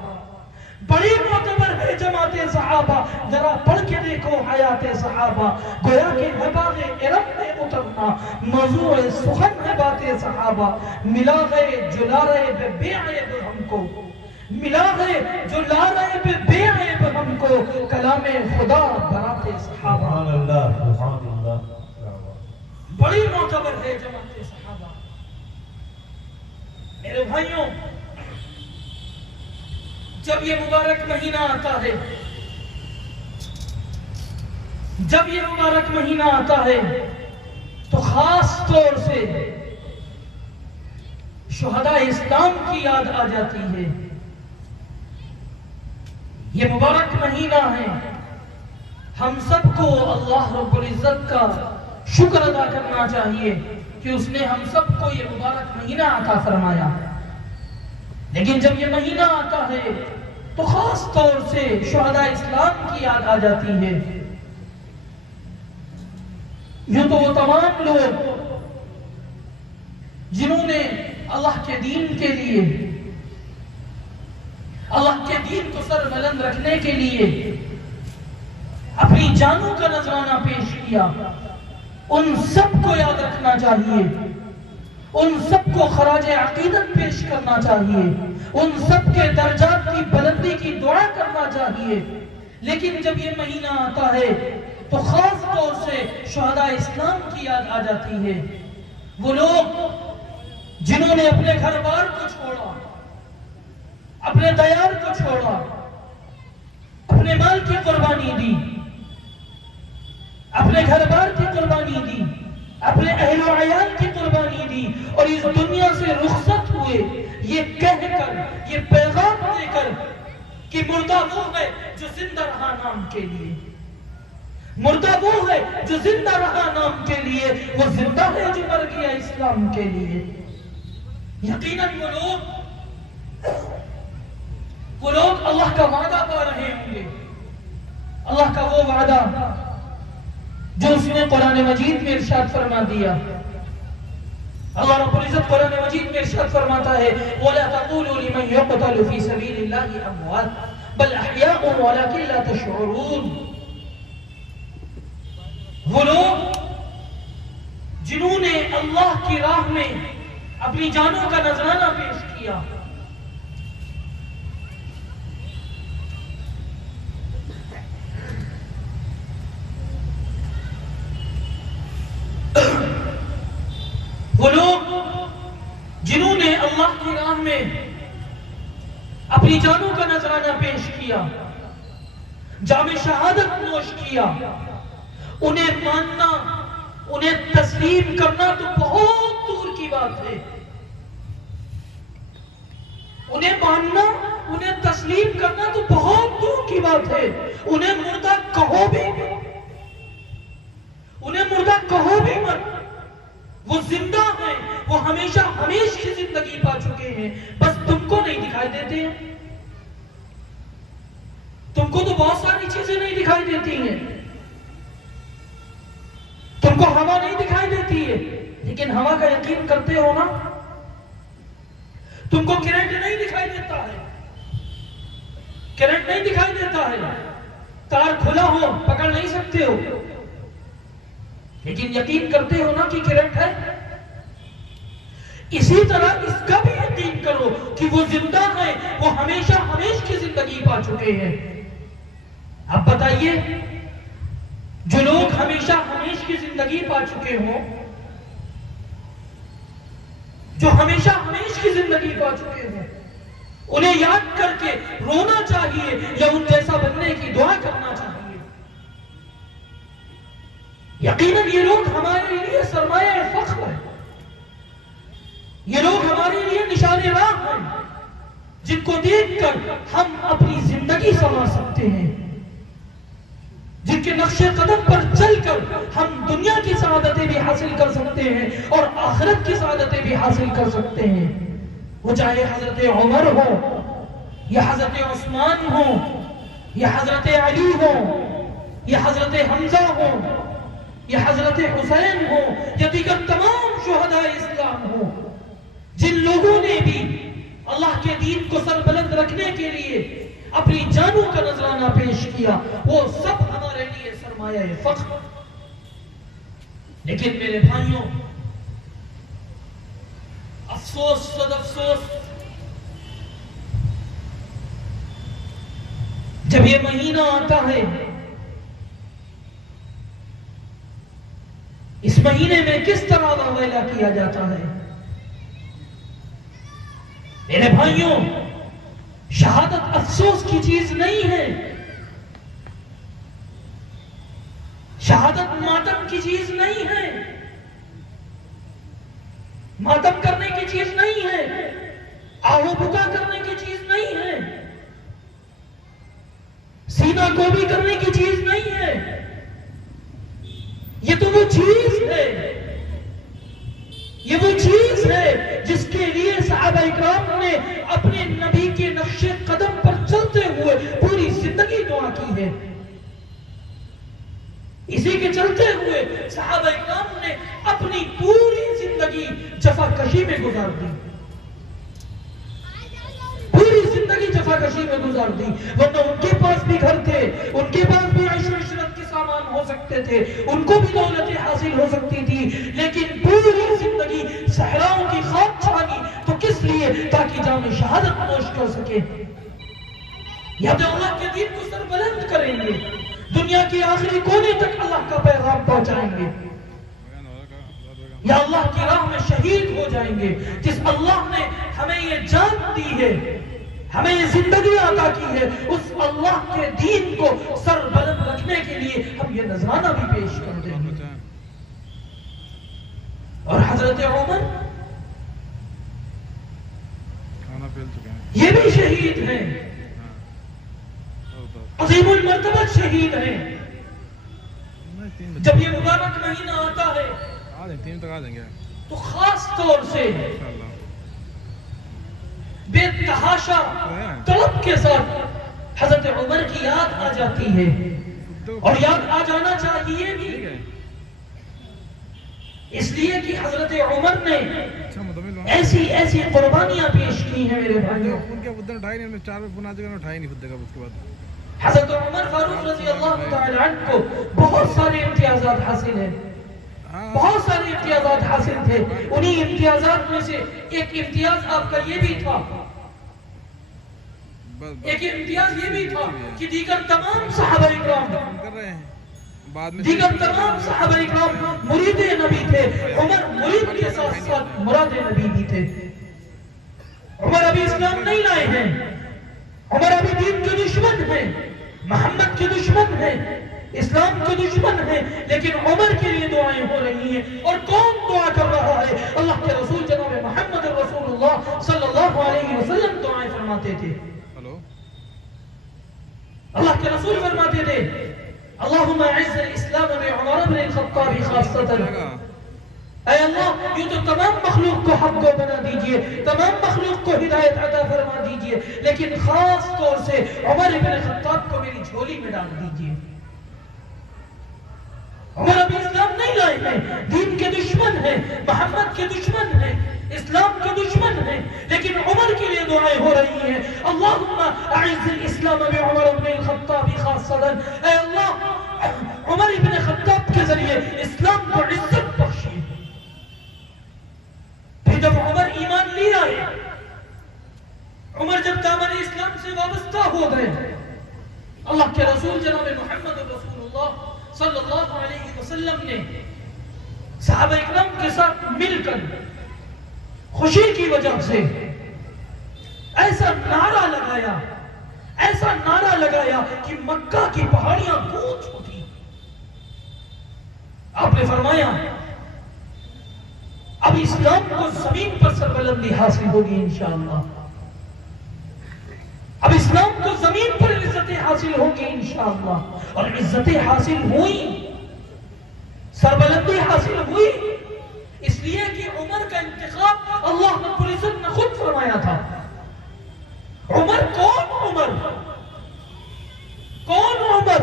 बड़ी मोतबर है जमाते सहाबा। जरा पढ़ के देखो हयाते सहाबा। गोया के नबागे इरम में उतरना मौजूए सुखन है बातें सहाबा। मिला गए जो ला रहे बेअयब हमको, मिला गए जो ला रहे बेअयब हमको। कलामे खुदा बराते सहाबा। सुभान अल्लाह, सुभान अल्लाह। बड़ी मोतबर है जमाते सहाबा। मेरे भाइयों, जब ये मुबारक महीना आता है, जब ये मुबारक महीना आता है तो खास तौर से शुहदा इस्लाम की याद आ जाती है। ये मुबारक महीना है, हम सबको अल्लाह रब्बुल इज्जत का शुक्र अदा करना चाहिए कि उसने हम सबको ये मुबारक महीना अता फरमाया। लेकिन जब ये महीना आता है तो खास तौर से शुहदा इस्लाम की याद आ जाती है। यूं तो वो तमाम लोग जिन्होंने अल्लाह के दीन के लिए, अल्लाह के दीन को सरबुलंद रखने के लिए अपनी जानों का नजराना पेश किया, उन सबको याद रखना चाहिए, उन सबको खराज अकीदत पेश करना चाहिए, उन सबके दर्जात की बुलंदी की दुआ करना चाहिए। लेकिन जब ये महीना आता है तो खास तौर से शुहदा इस्लाम की याद आ जाती है। वो लोग जिन्होंने अपने घर बार को छोड़ा, अपने दयार को छोड़ा, अपने माल की कुर्बानी दी, अपने घर बार की कुर्बानी दी, अपने अहलो अयाल की कुर्बानी दी और इस दुनिया से रुखसत हुए, ये कहकर, ये पैगाम देकर कि मुर्दा वो है जो जिंदा रहा नाम के लिए, मुर्दा वो है जो जिंदा रहा नाम के लिए, वो जिंदा है जो मर गया इस्लाम के लिए। यकीनन वो लोग अल्लाह का वादा पा रहे होंगे, अल्लाह का वो वादा जो उसने कुरान मजीद में इरशाद फरमा दिया। अल्लाह रब्बुल इज्जत कुरान मजीद में इरशाद फरमाता है, वला तक़ूलू लिमन युक़तलु फी सबीलिल्लाहि अमवात बल अहयाउन वलाकिन ला तशऊरून। वो लोग जिन्होंने अल्लाह की राह में अपनी जानों का नजराना पेश किया, वो लोग जिन्होंने अल्लाह की राह में अपनी जानों का नजराना पेश किया, जामे शहादत नोश किया, उन्हें मानना, उन्हें तस्लीम करना तो बहुत दूर की बात है। उन्हें मानना, उन्हें तस्लीम करना तो बहुत दूर की बात है। उन्हें मुर्दा कहो भी, उन्हें मुर्दा कहो भी मत, वो जिंदा हैं, वो हमेशा हमेशा की जिंदगी पा चुके हैं, बस तुमको नहीं दिखाई देते हैं। तुमको तो बहुत सारी चीजें नहीं दिखाई देती हैं, तुमको हवा नहीं दिखाई देती है, लेकिन हवा का यकीन करते हो ना। तुमको करंट नहीं दिखाई देता है, करंट नहीं दिखाई देता है, तार खुला हो पकड़ नहीं सकते हो, लेकिन यकीन करते हो ना कि करंट है। इसी तरह इसका भी यकीन करो कि वो जिंदा है, वो हमेशा हमेशा की जिंदगी पा चुके हैं। अब बताइए, जो लोग हमेशा हमेशा की जिंदगी पा चुके हो, जो हमेशा हमेशा की जिंदगी पा चुके हो, उन्हें याद करके रोना चाहिए या उन जैसा बनने की दुआ करना चाहिए। यकीनन ये लोग हमारे लिए सरमाया फख्र है, ये लोग हमारे लिए निशाने राह हैं, जिनको देखकर हम अपनी जिंदगी संवार सकते हैं। जिनके नक्शे कदम पर चलकर हम दुनिया की सआदतें भी हासिल कर सकते हैं और आखिरत की सआदतें भी हासिल कर सकते हैं। वो चाहे हजरत उमर हो या हजरत उस्मान हो या हजरत अली हो या हजरत हमजा हो या हजरत हुसैन हो या दीगर तमाम शुहदा इस्लाम हो, जिन लोगों ने भी अल्लाह के दीन को सरबुलंद रखने के लिए अपनी जानों का नजराना पेश किया, वो सब हमारे लिए सरमाया फख्र। लेकिन मेरे भाइयों, अफसोस सद अफसोस, जब ये महीना आता है, इस महीने में किस तरह वावेला किया जाता है। मेरे भाइयों, शहादत अफसोस की चीज नहीं है, शहादत मातम की चीज नहीं है, मातम करने की चीज नहीं है, आहू बुका करने की चीज नहीं है, सीना गोभी करने की चीज नहीं है। ये तो वो चीज है, ये वो चीज है जिसके लिए सहाबा इकराम ने अपने नबी के नक्शे कदम पर चलते हुए पूरी जिंदगी दुआ की है। इसी के चलते हुए सहाबा इकराम ने अपनी पूरी जिंदगी जफाकशी में गुजार दी, पूरी जिंदगी जफाकशी में गुजार दी। वरना उनके पास भी घर थे, उनके पास भी इशरत के सामान हो सकते थे, उनको भी दौलतें हासिल हो सकती थी, लेकिन पूरी जिंदगी सहराओं की खाक छानी तो किस लिए? ताकि जान शहादत नोश कर सके, या तो अल्लाह के दीन को सरबुलंद करेंगे, दुनिया के आखिरी कोने तक अल्लाह का पैगाम पहुंचाएंगे, या अल्लाह की राह में शहीद हो जाएंगे। जिस अल्लाह ने हमें ये जान दी है, हमें ये जिंदगी अता की है, उस अल्लाह के दीन को सरबुलंद रखने के लिए हम ये नजराना भी पेश कर देंगे। और हजरत उमर ये भी शहीद हैं, अजीमुल मर्तबा शहीद हैं। जब ये मुबारक महीना आता है 3 तक आ जाएंगे, तो खास तौर से बेतहाशा तलब के साथ हजरत उमर की याद आ जाती है, और याद आ जाना चाहिए भी, इसलिए कि हजरत उमर ने ऐसी ऐसी कुर्बानियां पेश की हैं मेरे भाइयों। उनके बुद्ध उठाए नहीं, 4 बुना जगह उठाए नहीं खुद। उसके बाद हजरत उमर फारूक रज़ी अल्लाह तआला अन्हु को बहुत सारे इम्तियाजात हासिल हैं, बहुत सारे इम्तियाजात हासिल थे। उन्हीं इम्तियाजात में से एक इम्तियाज आपका ये भी था, एक इम्तियाज ये भी था कि दीगर तमाम सहाबा इकराम कर रहे हैं बाद में, दीगर तमाम सहाबा इकराम मुरीद नबी थे, उमर मुरीद के साथ साथ मुराद नबी भी थे। उमर अभी इस्लाम नहीं लाए हैं, उमर अभी दीन के दुश्मन हैं, मोहम्मद के दुश्मन हैं, इस्लाम के दुश्मन हैं, लेकिन उमर के लिए दुआएं हो रही हैं। और कौन दुआ कर रहा है? अल्लाह के रसूल जनाब मोहम्मद रसूलुल्लाह सल्लल्लाहु अलैहि वसल्लम दुआएं फरमाते थे। अल्लाह के रसूल फरमाते थे, अल्लाहुम्मा अइज़्ज़िल इस्लाम में उमर इब्न अल-खत्ताब खासतन, ऐ अल्लाह यूं तो तमाम मखलूक को हक को बना दीजिए, तमाम मखलूक को हिदायत अता फरमा दीजिए, लेकिन खास तौर से उमर इब्न खत्ताब को मेरी झोली में डाल दीजिए। उमर अभी इस्लाम नहीं लाए हैं, दीन के दुश्मन हैं, मोहम्मद के दुश्मन हैं, इस्लाम के दुश्मन हैं, लेकिन उमर के लिए दुआएं हो रही हैं। अल्लाहुम्मा अइज़्ज़िल इस्लाम में उमर इब्न अल-खत्ताब खासतन, ऐ अल्लाह उमर इब्न खत्ताब के जरिए इस्लाम को इज्जत बख्शिए। फिर जब उमर ईमान ले आए, उमर जब दामन इस्लाम से वाबस्ता हो गए, अल्लाह के रसूल जनाब मोहम्मद रसूलुल्लाह सल्लल्लाहु अलैहि वसल्लम ने सहाबा इकराम के साथ मिलकर खुशी की वजह से ऐसा नारा लगाया, ऐसा नारा लगाया कि मक्का की पहाड़ियां गूंज उठी। आपने फरमाया अब इस्लाम को जमीन पर सरबुलंदी हासिल होगी इंशाअल्लाह, अब इस्लाम को जमीन पर इज्जतें हासिल होंगी इंशाअल्लाह, और इज्जतें हासिल हुई, सरबलंदी हासिल हुई, इसलिए कि उमर का इंतखाब अल्लाह रब्बुल इज्जत ने खुद फरमाया था। उमर कौन उमर? कौन उमर?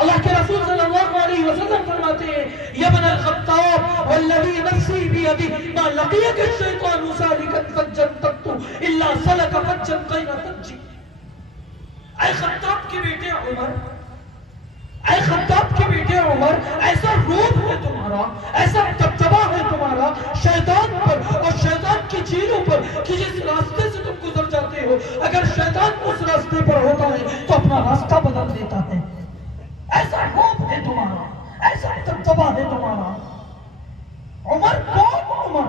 अल्लाह के रसूल सल्लल्लाहु अलैहि वसल्लम फरमाते हैं, या इब्न अल-खत्ताब वल्लज़ी नफ्सी बियदिही मा लक़ियक अश-शैतानु सालिकन फज्जन तक्तु इल्ला सलक फज्जन गैरा फज्जी। ऐ खत्ताब के बेटे उमर, ऐ खत्ताब के बेटे उमर, ऐसा रोब है तुम्हारा, ऐसा दबदबा है तुम्हारा शैतान पर और शैतान की चीलों पर कि जिस रास्ते से तुम गुजर जाते हो, अगर शैतान उस रास्ते पर होता है तो अपना रास्ता बदल देता है। ऐसा रोब है तुम्हारा, ऐसा दबदबा है तुम्हारा। उमर कौन उमर?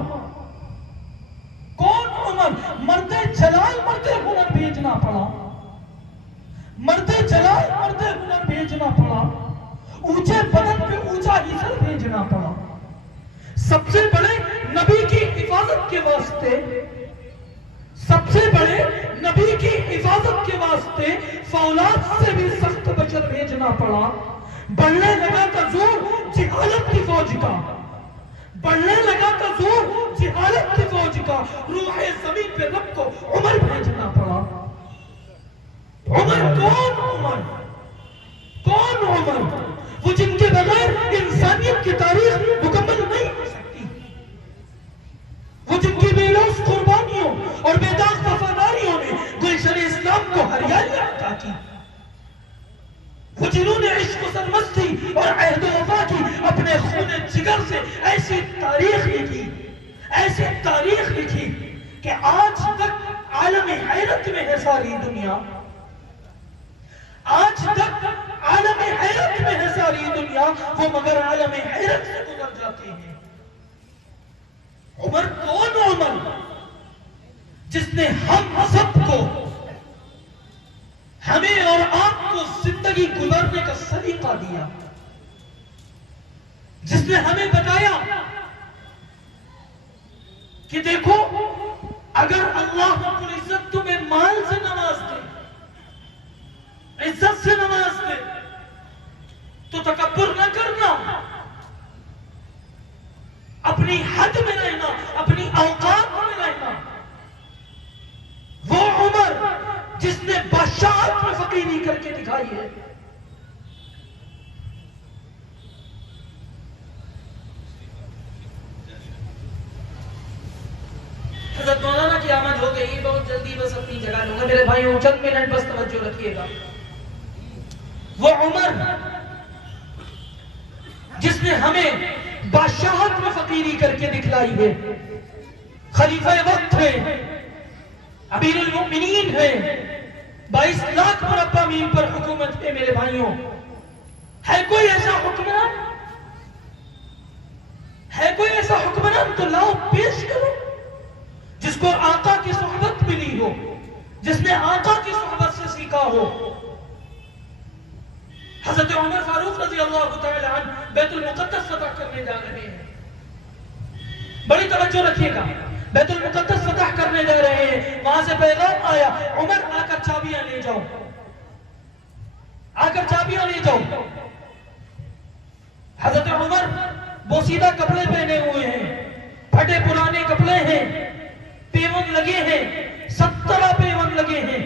कौन उमर? मर्दे जलाल मर्दे हुनर भेजना पड़ा, मर्दे जलाल मर्दे हुनर भेजना पड़ा, ऊंचे बदन पे ऊंचा हिस्सा भेजना पड़ा, सबसे बड़े नबी की हिफाजत के वास्ते, सबसे बड़े नबी की हिफाजत के वास्ते फौलाद से भी सख्त बचर भेजना पड़ा। बढ़ने लगा था जोर जिहालत की फौज का, बढ़ने लगा था जोर जिहालत की फौज का, रूह जमीन पे रब को उमर भेजना पड़ा। उमर कौन उमर? कौन उमर? वो जिनके बगैर इंसानियत की तारीख मुकम्मल नहीं हो सकती, वो जिनकी बेलौस कुर्बानियों और बेदाग वफादारियों ने गुलशन इस्लाम को हरियाली अता की, वो जिन्होंने इश्क सरमस्ती और अहद वफा की अपने खून जिगर से ऐसी तारीख लिखी, ऐसी तारीख लिखी कि आज तक आलम हैरत में है सारी दुनिया, आज तक आलम हैरत में है सारी दुनिया, वो मगर आलम हैरत से गुजर जाते हैं। उमर कौन उमर? जिसने हम सबको, हमें और आपको जिंदगी गुजारने का सलीका दिया, जिसने हमें बताया कि देखो अगर अल्लाह रब्बुल इज्जत तुम्हें माल से नवाज दे, इज्जत से नवाज दे, तो तकब्बुर न करना, अपनी हद में रहना, अपनी औकात में रहना। वो उमर जिसने बादशाहत में फकीरी करके दिखाई है, हज़रत मौलाना की आमद हो गई, बहुत जल्दी बस अपनी जगह लूंगा मेरे भाइयों, चंद मिनट बस तवज्जो रखिएगा। वो उमर जिसने हमें बादशाहत में फकीरी करके दिखलाई है, खलीफा वक्त है, अमीरुल मोमिनीन है, 22 लाख मुरब्बा मील पर हुकूमत है मेरे भाइयों। है कोई ऐसा हुक्मरान? है कोई ऐसा हुक्मरान? तो लाओ पेश करो, जिसको आका की सोहबत मिली हो, जिसने आका की सोहबत से सीखा हो। हज़रत उमर फारूक रज़ी अल्लाह तआला अन्हु बैतुल मुक़द्दस फतह करने जा रहे हैं, बड़ी तवज्जो रखिएगा, बैतुल मुक़द्दस फतह करने जा रहे हैं। वहां से पैगाम आया, उमर आकर चाबियां ले जाओ, आकर चाबियां ले जाओ। हज़रत उमर बोसीदा कपड़े पहने हुए हैं, फटे पुराने कपड़े हैं, पेवन लगे हैं, 70 पेवन लगे हैं।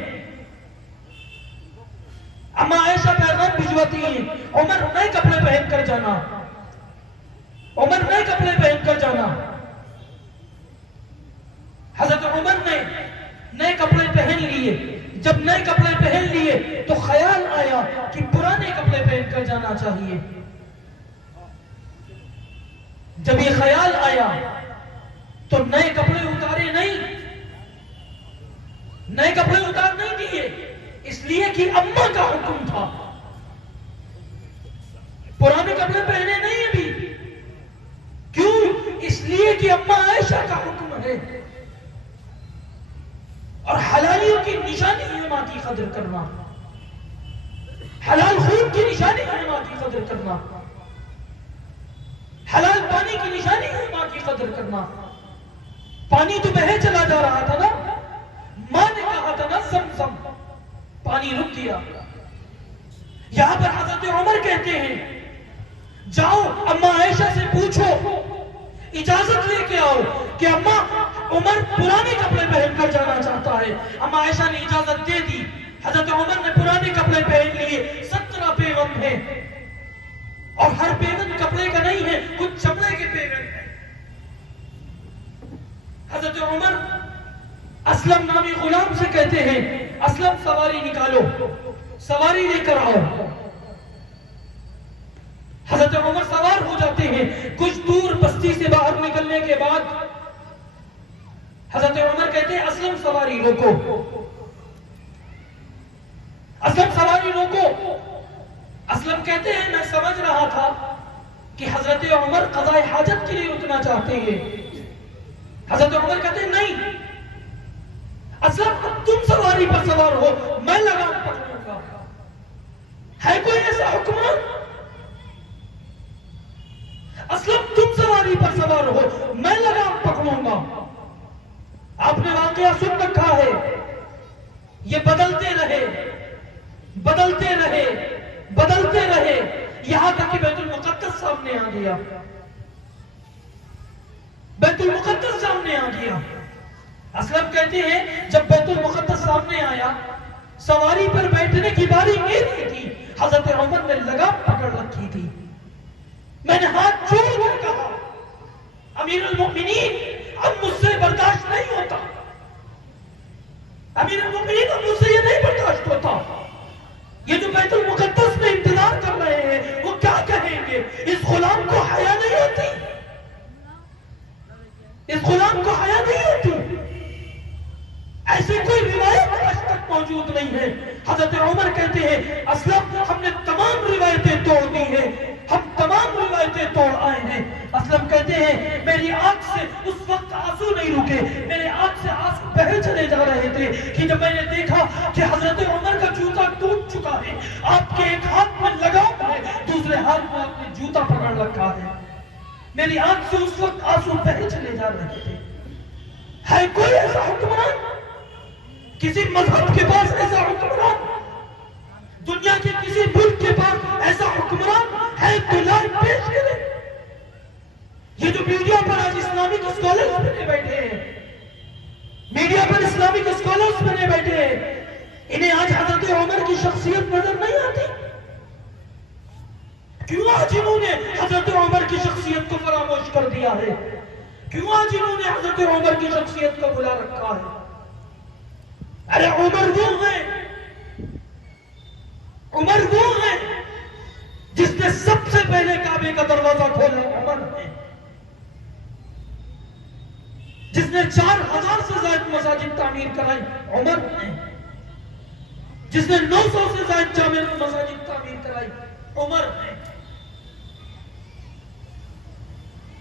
अम्मा आयशा पैगाम भिजवाती हैं, उमर नए कपड़े पहनकर जाना, उमर नए कपड़े पहनकर जाना। हजरत उमर ने नए कपड़े पहन लिए। जब नए कपड़े पहन लिए तो ख्याल आया कि पुराने कपड़े पहनकर जाना चाहिए। जब ये ख्याल आया तो नए कपड़े उतारे नहीं, नए कपड़े उतार नहीं दिए, इसलिए कि अम्मा का हुक्म था। पुराने कपड़े पहने नहीं अभी, क्यों? इसलिए कि अम्मा आयशा का हुक्म है, और हलालियों की निशानी है मां की कदर करना, हलाल खून की निशानी है मां की कदर करना, हलाल पानी की निशानी है मां की कदर करना। पानी तो बहे चला जा रहा था ना, मां ने कहा था ना, ज़म-ज़म पानी रुक गया। यहां पर हजरत उमर कहते हैं, जाओ अम्मा आयशा से पूछो, इजाजत लेके आओ कि अम्मा उमर पुराने कपड़े पहनकर जाना चाहता है। अम्मा आयशा ने इजाजत दे दी। हजरत उमर ने पुराने कपड़े पहन लिए। 17 पेवन हैं और हर पेवन कपड़े का नहीं है, कुछ चमड़े के पेवन है। हजरत उमर असलम नामी गुलाम से कहते हैं, असलम सवारी निकालो, सवारी लेकर आओ। हजरत उमर सवार हो जाते हैं। कुछ दूर बस्ती से बाहर निकलने के बाद हजरत उमर कहते हैं, असलम सवारी रोको, असलम सवारी रोको। असलम कहते हैं, मैं समझ रहा था कि हजरत उमर क़ज़ाए हाजत के लिए रुकना चाहते हैं। हजरत उमर कहते हैं, नहीं असलम तुम सवारी पर सवार हो, मैं लगाम पकड़ूंगा। है कोई ऐसा हुक्मरान? असलम तुम सवारी पर सवार हो, मैं लगाम पकड़ूंगा। आपने वाकया सुन रखा है। ये बदलते रहे, बदलते रहे, बदलते रहे, यहां तक कि बैतुल मुक़द्दस सामने आ गया। बैतुल मुक़द्दस सामने आ गया। असलम कहते हैं, जब बैतुल मुक़द्दस सामने आया, सवारी पर बैठने की बारी मेरी थी। हजरत उमर ने लगाम पकड़ रखी थी। मैंने हाथ जोड़कर कहा, अमीरुल मोमिनीन, अब मुझसे बर्दाश्त नहीं होता। अमीरुल मोमिनीन, अब मुझसे ये नहीं बर्दाश्त होता। ये जो बैतुल मुक़द्दस में इंतजार कर रहे हैं, वो क्या कहेंगे? इस गुलाम को हया नहीं होती, इस गुलाम को हया नहीं होती। ऐसे कोई रिवायत आज तक मौजूद नहीं है। हजरत उमर कहते हैं, असलम हमने तमाम रिवायतें तोड़ दी हैं, हम तमाम रिवायतें तोड़ आए हैं। असलम कहते हैं, मेरी आंख से उस वक्त आंसू नहीं रुके, मेरे आंख से आंसू बह चले जा रहे थे कि जब मैंने देखा कि हजरत उमर का जूता टूट चुका है, आपके एक हाथ में लगाम है, दूसरे हाथ में आपने जूता पकड़ रखा है। मेरी आंख से उस वक्त आंसू बह चले जा रहे थे। है कोई ऐसा हुक्मरान? किसी मजहब के पास ऐसा हुक्मरान? दुनिया के किसी मुल्क के पास ऐसा हुक्मरान है तो लाए पेश करें। ये जो मीडिया पर आज इस्लामिक स्कॉलर्स बने बैठे हैं, मीडिया पर इस्लामिक स्कॉलर्स बने बैठे हैं, इन्हें आज हजरत उमर की शख्सियत नजर नहीं आती? क्यों आज इन्होंने हजरत उमर की शख्सियत को फरामोश कर दिया है? क्यों आज इन्होंने हजरत उमर की शख्सियत को भुला रखा है? अरे उमर वो है, उमर वो है जिसने सबसे पहले काबे का दरवाजा खोला, उमर है। जिसने 4000 से ज्यादा मसाजिद तामीर कराई, उमर है। जिसने 900 से ज्यादा जामे मसाजिद तामीर कराई, उमर है।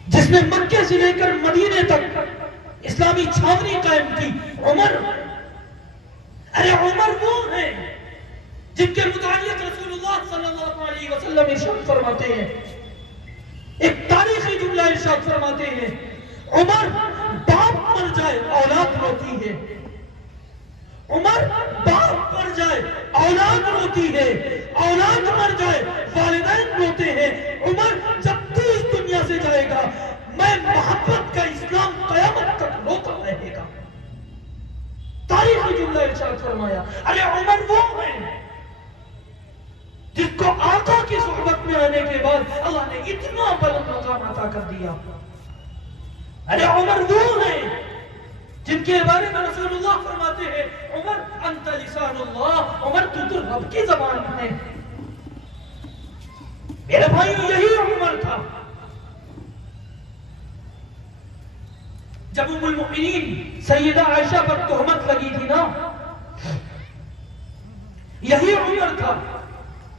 जिसने मक्के से लेकर मदीने तक इस्लामी छावनी कायम की, उमर है। अरे उमर वो है जिनके मुतालिक रसूलुल्लाह सल्लल्लाहु अलैहि वसल्लम इरशाद फरमाते हैं, एक तारीखी जुमला इरशाद फरमाते हैं, उमर बाप मर जाए औलाद रोती है, उमर बाप मर जाए औलाद रोती है, औलाद मर जाए वालिदैन रोते हैं। उमर जब तू इस दुनिया से जाएगा, मैं मोहब्बत का इस्लाम क़यामत तक रोता रहेगा। तारीखी जुमला इरशाद फरमाया। अरे उमर वो है जिसको आका की सोहबत में आने के बाद अल्लाह ने इतना बुलंद मकाम अता कर दिया। अरे उमर वो है जिनके बारे में रसूलुल्लाह फरमाते हैं, उमर अंत लिसानुल्लाह, उमर तू तो रब की ज़बान है। मेरे भाई यही उमर था। जब उम्मुल मोमिनीन सैयदा आयशा पर तोहमत लगी थी ना, यही उमर था।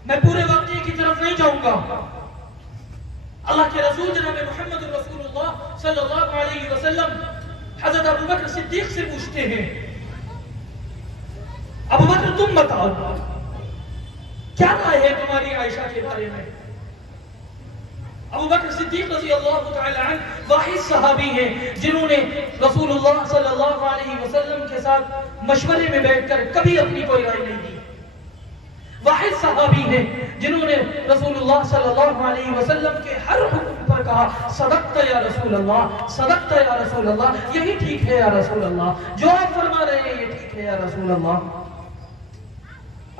मैं पूरे वाक़ये की तरफ नहीं जाऊंगा। अल्लाह के रसूल जनाब मुहम्मद रसूलुल्लाह सल्लल्लाहु अलैहि वसल्लम हज़रत अबू बकर सिद्दीक़ से पूछते हैं, अबू बकर तुम बताओ क्या राय है तुम्हारी आयशा के बारे में? अबू बकर सिद्दीक़ रज़ी अल्लाह तआला अन्हु वाहिद सहाबी हैं जिन्होंने रसूलुल्लाह सल्लल्लाहु अलैहि वसल्लम के साथ मशवरे में बैठकर कभी अपनी कोई राय नहीं दी। वाहिद सहाबी हैं जिन्होंने रसूलुल्लाह सल्लल्लाहु अलैहि वसल्लम के हर हुक्म पर कहा सदक़्त या रसूल अल्लाह, सदक़्त या रसूल अल्लाह, यही ठीक है या रसूल अल्लाह, जो आप फरमा रहे हैं ये ठीक है या रसूल अल्लाह।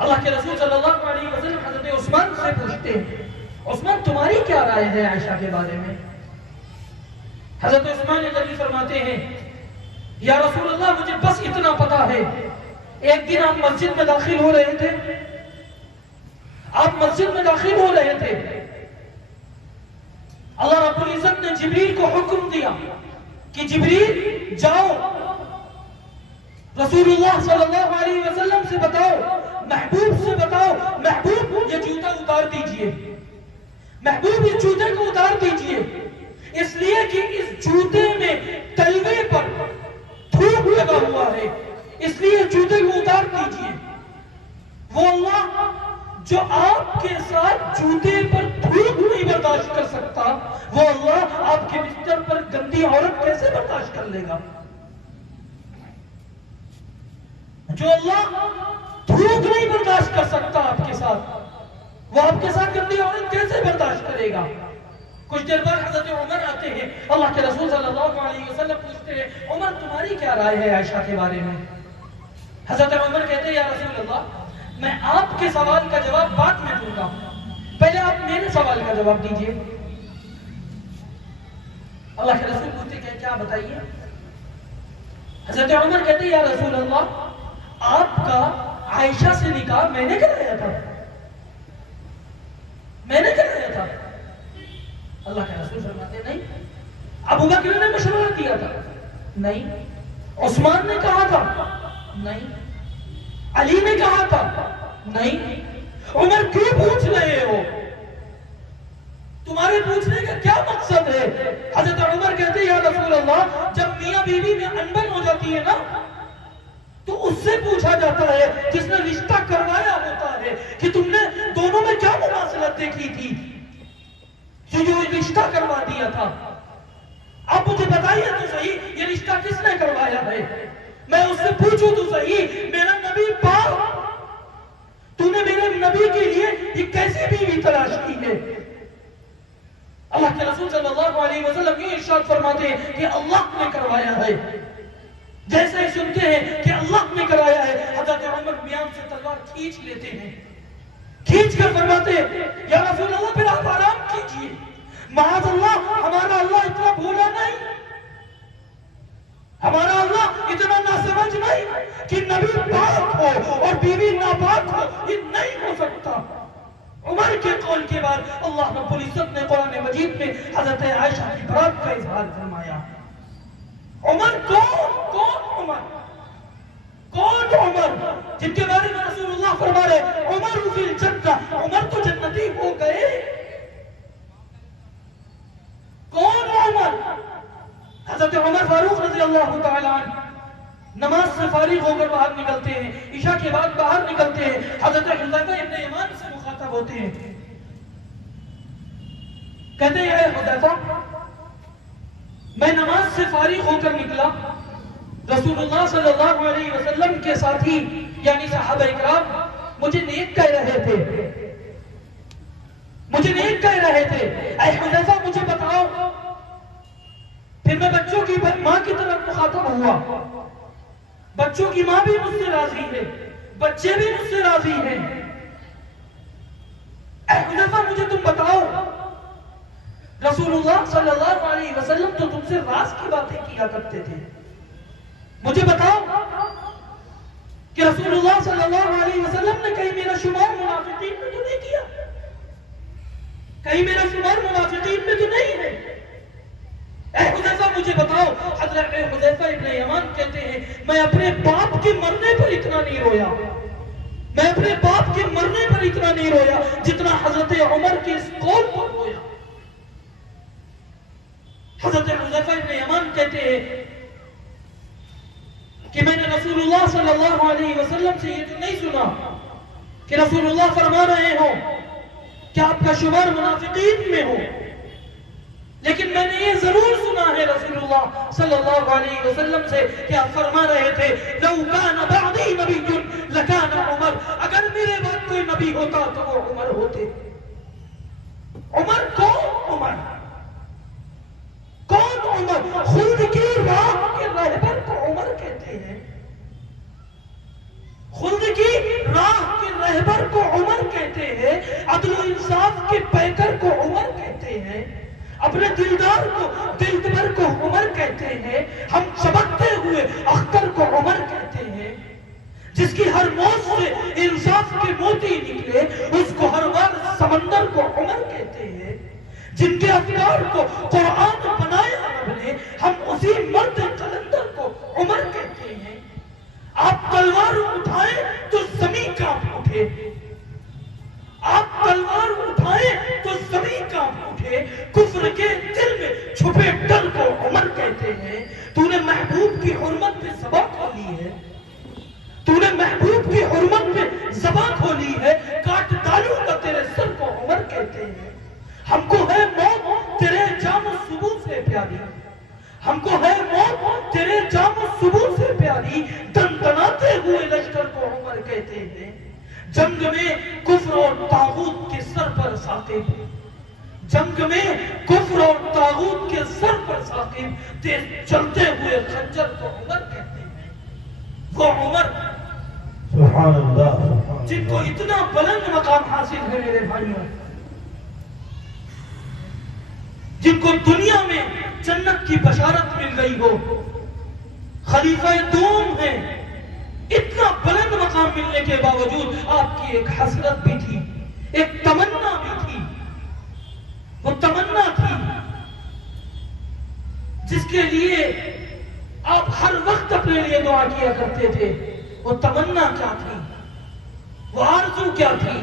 अल्लाह के रसूल सल्लल्लाहु अलैहि वसल्लम हज़रत उस्मान से पूछते हैं, उस्मान तुम्हारी क्या राय है आयशा के बारे में? हज़रत उस्मान गनी फरमाते हैं या रसूल अल्लाह मुझे बस इतना पता है, एक दिन आप मस्जिद में दाखिल हो रहे थे, आप मस्जिद में दाखिल हो रहे थे, अल्लाह रब्बुल इज्जत ने जिब्रील को हुक्म दिया कि जिब्रील जाओ रसूलुल्लाह सल्लल्लाहु अलैहि वसल्लम से बताओ, महबूब से बताओ, महबूब ये जूता उतार दीजिए, महबूब इस जूते को उतार दीजिए, इसलिए कि इस जूते में तलवे पर थूक लगा हुआ है, इसलिए जूते को उतार दीजिए। वो अल्लाह जो आपके साथ जूते पर थूक नहीं बर्दाश्त कर सकता, वो अल्लाह आपके बिस्तर पर गंदी औरत कैसे बर्दाश्त कर लेगा? जो अल्लाह थूक नहीं बर्दाश्त कर सकता आपके साथ, वो आपके साथ गंदी औरत कैसे बर्दाश्त करेगा? कुछ देर बाद हजरत उमर आते हैं, अल्लाह के रसूल सल्लल्लाहु अलैहि वसल्लम पूछते हैं उमर तुम्हारी क्या राय है आयशा के बारे में? हजरत उमर कहते हैं या रसूल अल्लाह मैं आपके सवाल का जवाब बाद में दूंगा, पहले आप मेरे सवाल का जवाब दीजिए। अल्लाह के रसूल पूछते हैं क्या बताइए? हजरत उमर कहते हैं या रसूल अल्लाह आपका आयशा से निकाह मैंने कराया था, मैंने कराया था। अल्लाह के रसूल फरमाते नहीं, अबू बकर ने मशवरा दिया था, नहीं, उस्मान ने कहा था, नहीं, अली ने कहा था, नहीं। उमर क्यों पूछ रहे हो? तुम्हारे पूछने का क्या मकसद है? हजरत उमर कहते हैं या रसूल अल्लाह जब मियां बीवी में अनबन हो जाती है ना, तो उससे पूछा जाता है जिसने रिश्ता करवाया होता है कि तुमने दोनों में क्या मुमासलत देखी थी जो रिश्ता करवा दिया था। अब मुझे बताइए तो सही ये रिश्ता किसने करवाया है? मैं उससे पूछूं तो सही मेरा नबी पाक, तूने मेरे नबी के लिए ये कैसी बीवी तलाश की है? अल्लाह के रसूल सल्लल्लाहु अलैहि वसल्लम ये इरशाद फरमाते हैं कि अल्लाह ने करवाया है। जैसे ही सुनते हैं कि अल्लाह ने कराया है, हज़रत उमर मियां से तलवार खींच लेते हैं, खींच कर फरमाते हैं या रसूल अल्लाह फिर आप आराम कीजिए, माअज़ल्लाह हमारा अल्लाह इतना भोला नहीं, हमारा अल्लाह इतना नासमझ नहीं कि नबी पाक हो और बीवी नापाक हो, ये नहीं हो सकता। उमर के कौल के बाद अल्लाह रब्बुल इज्जत ने कुरान मजीद में हजरत आयशा की बरात का इजहार फरमाया। उमर कौन उमर, कौन उमर जिनके बारे में रसूलुल्लाह फरमा रहे उमर फिल जन्नत, उमर तो जन्नती हो गए। कौन उमर? हजरत उमर फारूक रज़ी अल्लाह तआला अन्हु नमाज से फारिग होकर बाहर निकलते हैं, इशा के बाद बाहर निकलते हैं, हजरत हुज़ैफा इब्न यमान से मुखातब होते हैं, कहते हैं ए हुज़ैफा मैं नमाज से फारिग होकर निकला, रसूलुल्लाह सल्लल्लाहु अलैहि वसल्लम के साथी यानी सहाबा इकराम मुझे नेक कह रहे थे, मुझे नेक कह रहे थे, ए हुज़ैफा मुझे बताओ। फिर मैं बच्चों की मां की तरफ मुखातब हुआ, बच्चों की मां भी मुझसे राजी है, बच्चे भी मुझसे राजी हैं, ए हुज़ैफा मुझे तुम बताओ रसूलुल्लाह सल्लल्लाहु अलैहि वसल्लम तो तुमसे राज की बातें किया करते थे, मुझे बताओ कि रसूलुल्लाह सल्लल्लाहु अलैहि वसल्लम ने कहीं मेरा शुमार मुनाफिकीन में तो नहीं किया, कहीं मेरा शुमार मुनाफिकीन में तो नहीं है। ए हुज़ैफा मुझे बताओ। हज़रत हुज़ैफा इब्न यमान कहते हैं मैं अपने बाप के मरने पर इतना नहीं रोया, मैं अपने बाप के मरने पर इतना नहीं रोया जितना हजरत उमर के इस कौल पर रोया। हजरत हुज़ैफा इब्न यमान कहते हैं कि मैंने रसूलुल्लाह सल्लल्लाहु अलैहि वसल्लम से ये तो नहीं सुना कि रसूलुल्लाह फरमा रहे हो कि आपका शुमार मुनाफिकीन में हो, लेकिन मैंने ये जरूर सुना है रसूलुल्लाह सल्लल्लाहु अलैहि वसल्लम से कि आप फरमा रहे थे, लौ कान बअदी नबियुन लकान उमर, अगर मेरे बाद कोई नबी होता तो वो उमर होते। उमर कौन? उमर खुद की राह के रहबर को उमर कहते हैं। खुद की राह के रहबर को उमर कहते हैं। अदल इंसाफ के पैकर को उमर कहते हैं। अपने दिलदार को उमर कहते हैं। हम चमकते हुए अख्तर को उमर कहते हैं। जिसकी हर मौत से इंसाफ के मोती निकले उसको हर बार समंदर को उमर कहते हैं। जिनके अफकार को कुरान बनाया रब ने, हम उसी मर्द कलंदर को उमर कहते हैं। आप तलवार उठाए तो जमीन कांप उठे, आप तलवार उठाए तो जमीन कांप उठे। कुफ्र के दिल में छुपे डर को उमर कहते हैं। तूने महबूब की हुर्मत पे ज़बा खोली है, तूने महबूब की हुर्मत पे ज़बा खोली है, काट डालूंगा तेरे सर को उमर कहते हैं। हमको है मौत तेरे जाम सुबह से प्यारी, हमको है मौत तेरे जाम सुबह से प्यारी। दनदनाते हुए लश्कर को उमर कहते हैं। जंग में कुफ्र और तागूत के सर पर साकिब, जंग में कुफ्र और तागूत के सर पर साकिब, तेज चलते हुए खंजर को उमर कहते हैं। वो उमर सुभान अल्लाह, जिनको इतना बुलंद मकाम हासिल है मेरे भाइयों, जिनको दुनिया में जन्नत की बशारत मिल गई हो, खलीफा दूम है, इतना बुलंद मकाम मिलने के बावजूद आपकी एक हसरत भी थी, एक तमन्ना भी थी। वो तमन्ना थी जिसके लिए आप हर वक्त अपने लिए दुआ किया करते थे। वो तमन्ना क्या थी, वो आरज़ू क्या थी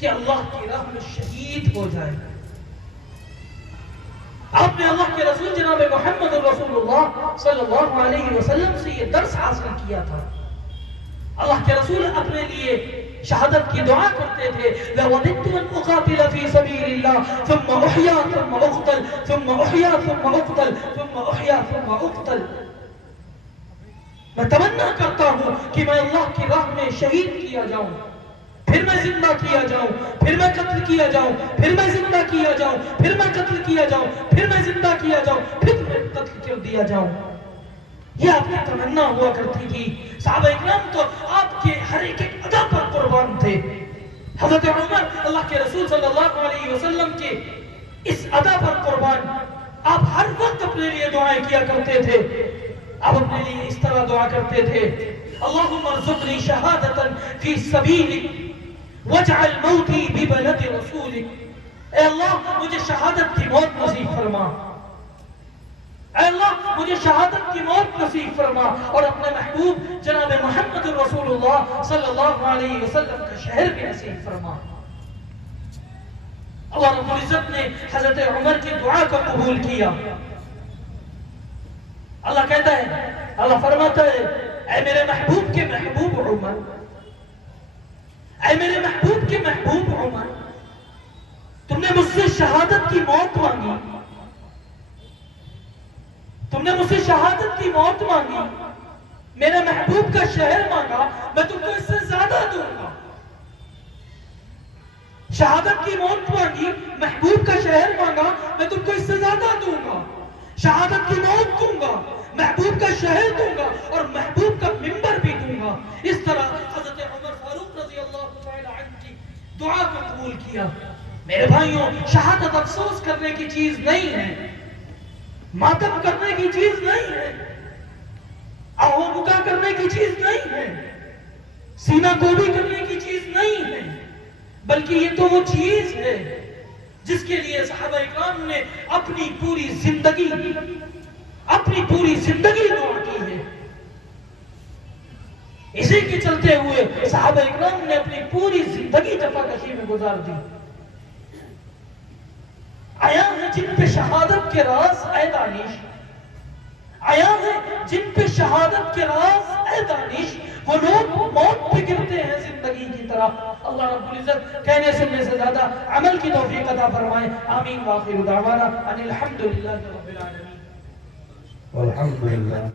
कि अल्लाह की राह में शहीद हो जाए। आपने अल्लाह के रसूल जनाब मोहम्मद रसूलुल्लाह सल्लल्लाहु अलैहि वसल्लम से ये दर्स हासिल किया था। अल्लाह के रसूल अपने लिए शहादत की दुआ करते थे, लवदितु अन उकातिल फी सबीलिल्लाह थुम्मा उहया थुम्मा उक़तल थुम्मा उहया थुम्मा उक़तल थुम्मा उहया थुम्मा उक़तल। मैं तमन्ना करता हूं कि मैं अल्लाह की राह में शहीद किया जाऊं, फिर मैं जिंदा किया जाऊं, फिर मैं कत्ल किया जाऊं, फिर मैं जिंदा किया जाऊं, फिर मैं कत्ल किया जाऊं, फिर मैं जिंदा किया जाऊं, फिर मैं कत्ल कर दिया जाऊं। यह आपकी तमन्ना हुआ करती थी। सहाबा इकराम तो आपके हर एक अदा पर कुर्बान थे। हजरत उमर अल्लाह के रसूल सल्लल्लाहु अलैहि वसल्लम के इस अदा पर कुर्बान। आप हर वक्त अपने लिए दुआएं किया करते थे। आप अपने लिए इस तरह दुआ करते थे, अल्लाहुम्मा अर्ज़ुक़नी शहादतन फी सबीलिक वजअल मौती बिबलद रसूलिक। ऐ अल्लाह मुझे शहादत की मौत नसीब फरमा, ऐ अल्लाह मुझे शहादत की मौत नसीब फरमा और अपने महबूब जनाब मोहम्मद रसूलुल्लाह सल्लल्लाहु अलैहि वसल्लम का शहर भी नसीब फरमा। अल्लाह रब्बुल इज्जत ने हजरत उमर की दुआ को कबूल किया। अल्लाह कहता है, अल्लाह फरमाता है, ऐ मेरे महबूब के महबूब उमर, ऐ मेरे महबूब के महबूब उमर, तुमने मुझसे शहादत की मौत मांगी, तुमने मुझसे शहादत की मौत मांगी, मेरे महबूब का शहर मांगा, मैं तुमको इससे ज्यादा दूंगा। शहादत की मौत मांगी, महबूब का शहर मांगा, मैं तुमको इससे ज्यादा दूंगा। शहादत की मौत दूंगा, महबूब का शहर दूंगा और महबूब का मिंबर भी दूंगा। इस तरह हजरत उमर फारूक रज़ी अल्लाह तआला अन्हु की दुआ को कबूल किया। मेरे भाइयों, शहादत अफसोस करने की चीज नहीं है, मातम करने की चीज नहीं है, आहोमुका करने की चीज नहीं है, सीना गोभी करने की चीज नहीं है, बल्कि ये तो वो चीज है जिसके लिए सहाबा इकराम ने अपनी पूरी जिंदगी दुआ की है। इसी के चलते हुए सहाबा इकराम ने अपनी पूरी जिंदगी जफाकशी में गुजार दी। आया है जिन पे शहादत के राज ऐ दानिश, आया है जिन पे शहादत के राज ऐ दानिश, वो लोग मौत बिखरते हैं जिंदगी की तरह। अल्लाह रब्बुल इज्जत कहने सुनने से ज्यादा अमल की तौफीक अता फरमाए। आमीन। व आखिरु दावाना अनिल हम्दुलिल्लाहि रब्बिल आलमीन। अल्हम्दुलिल्लाह।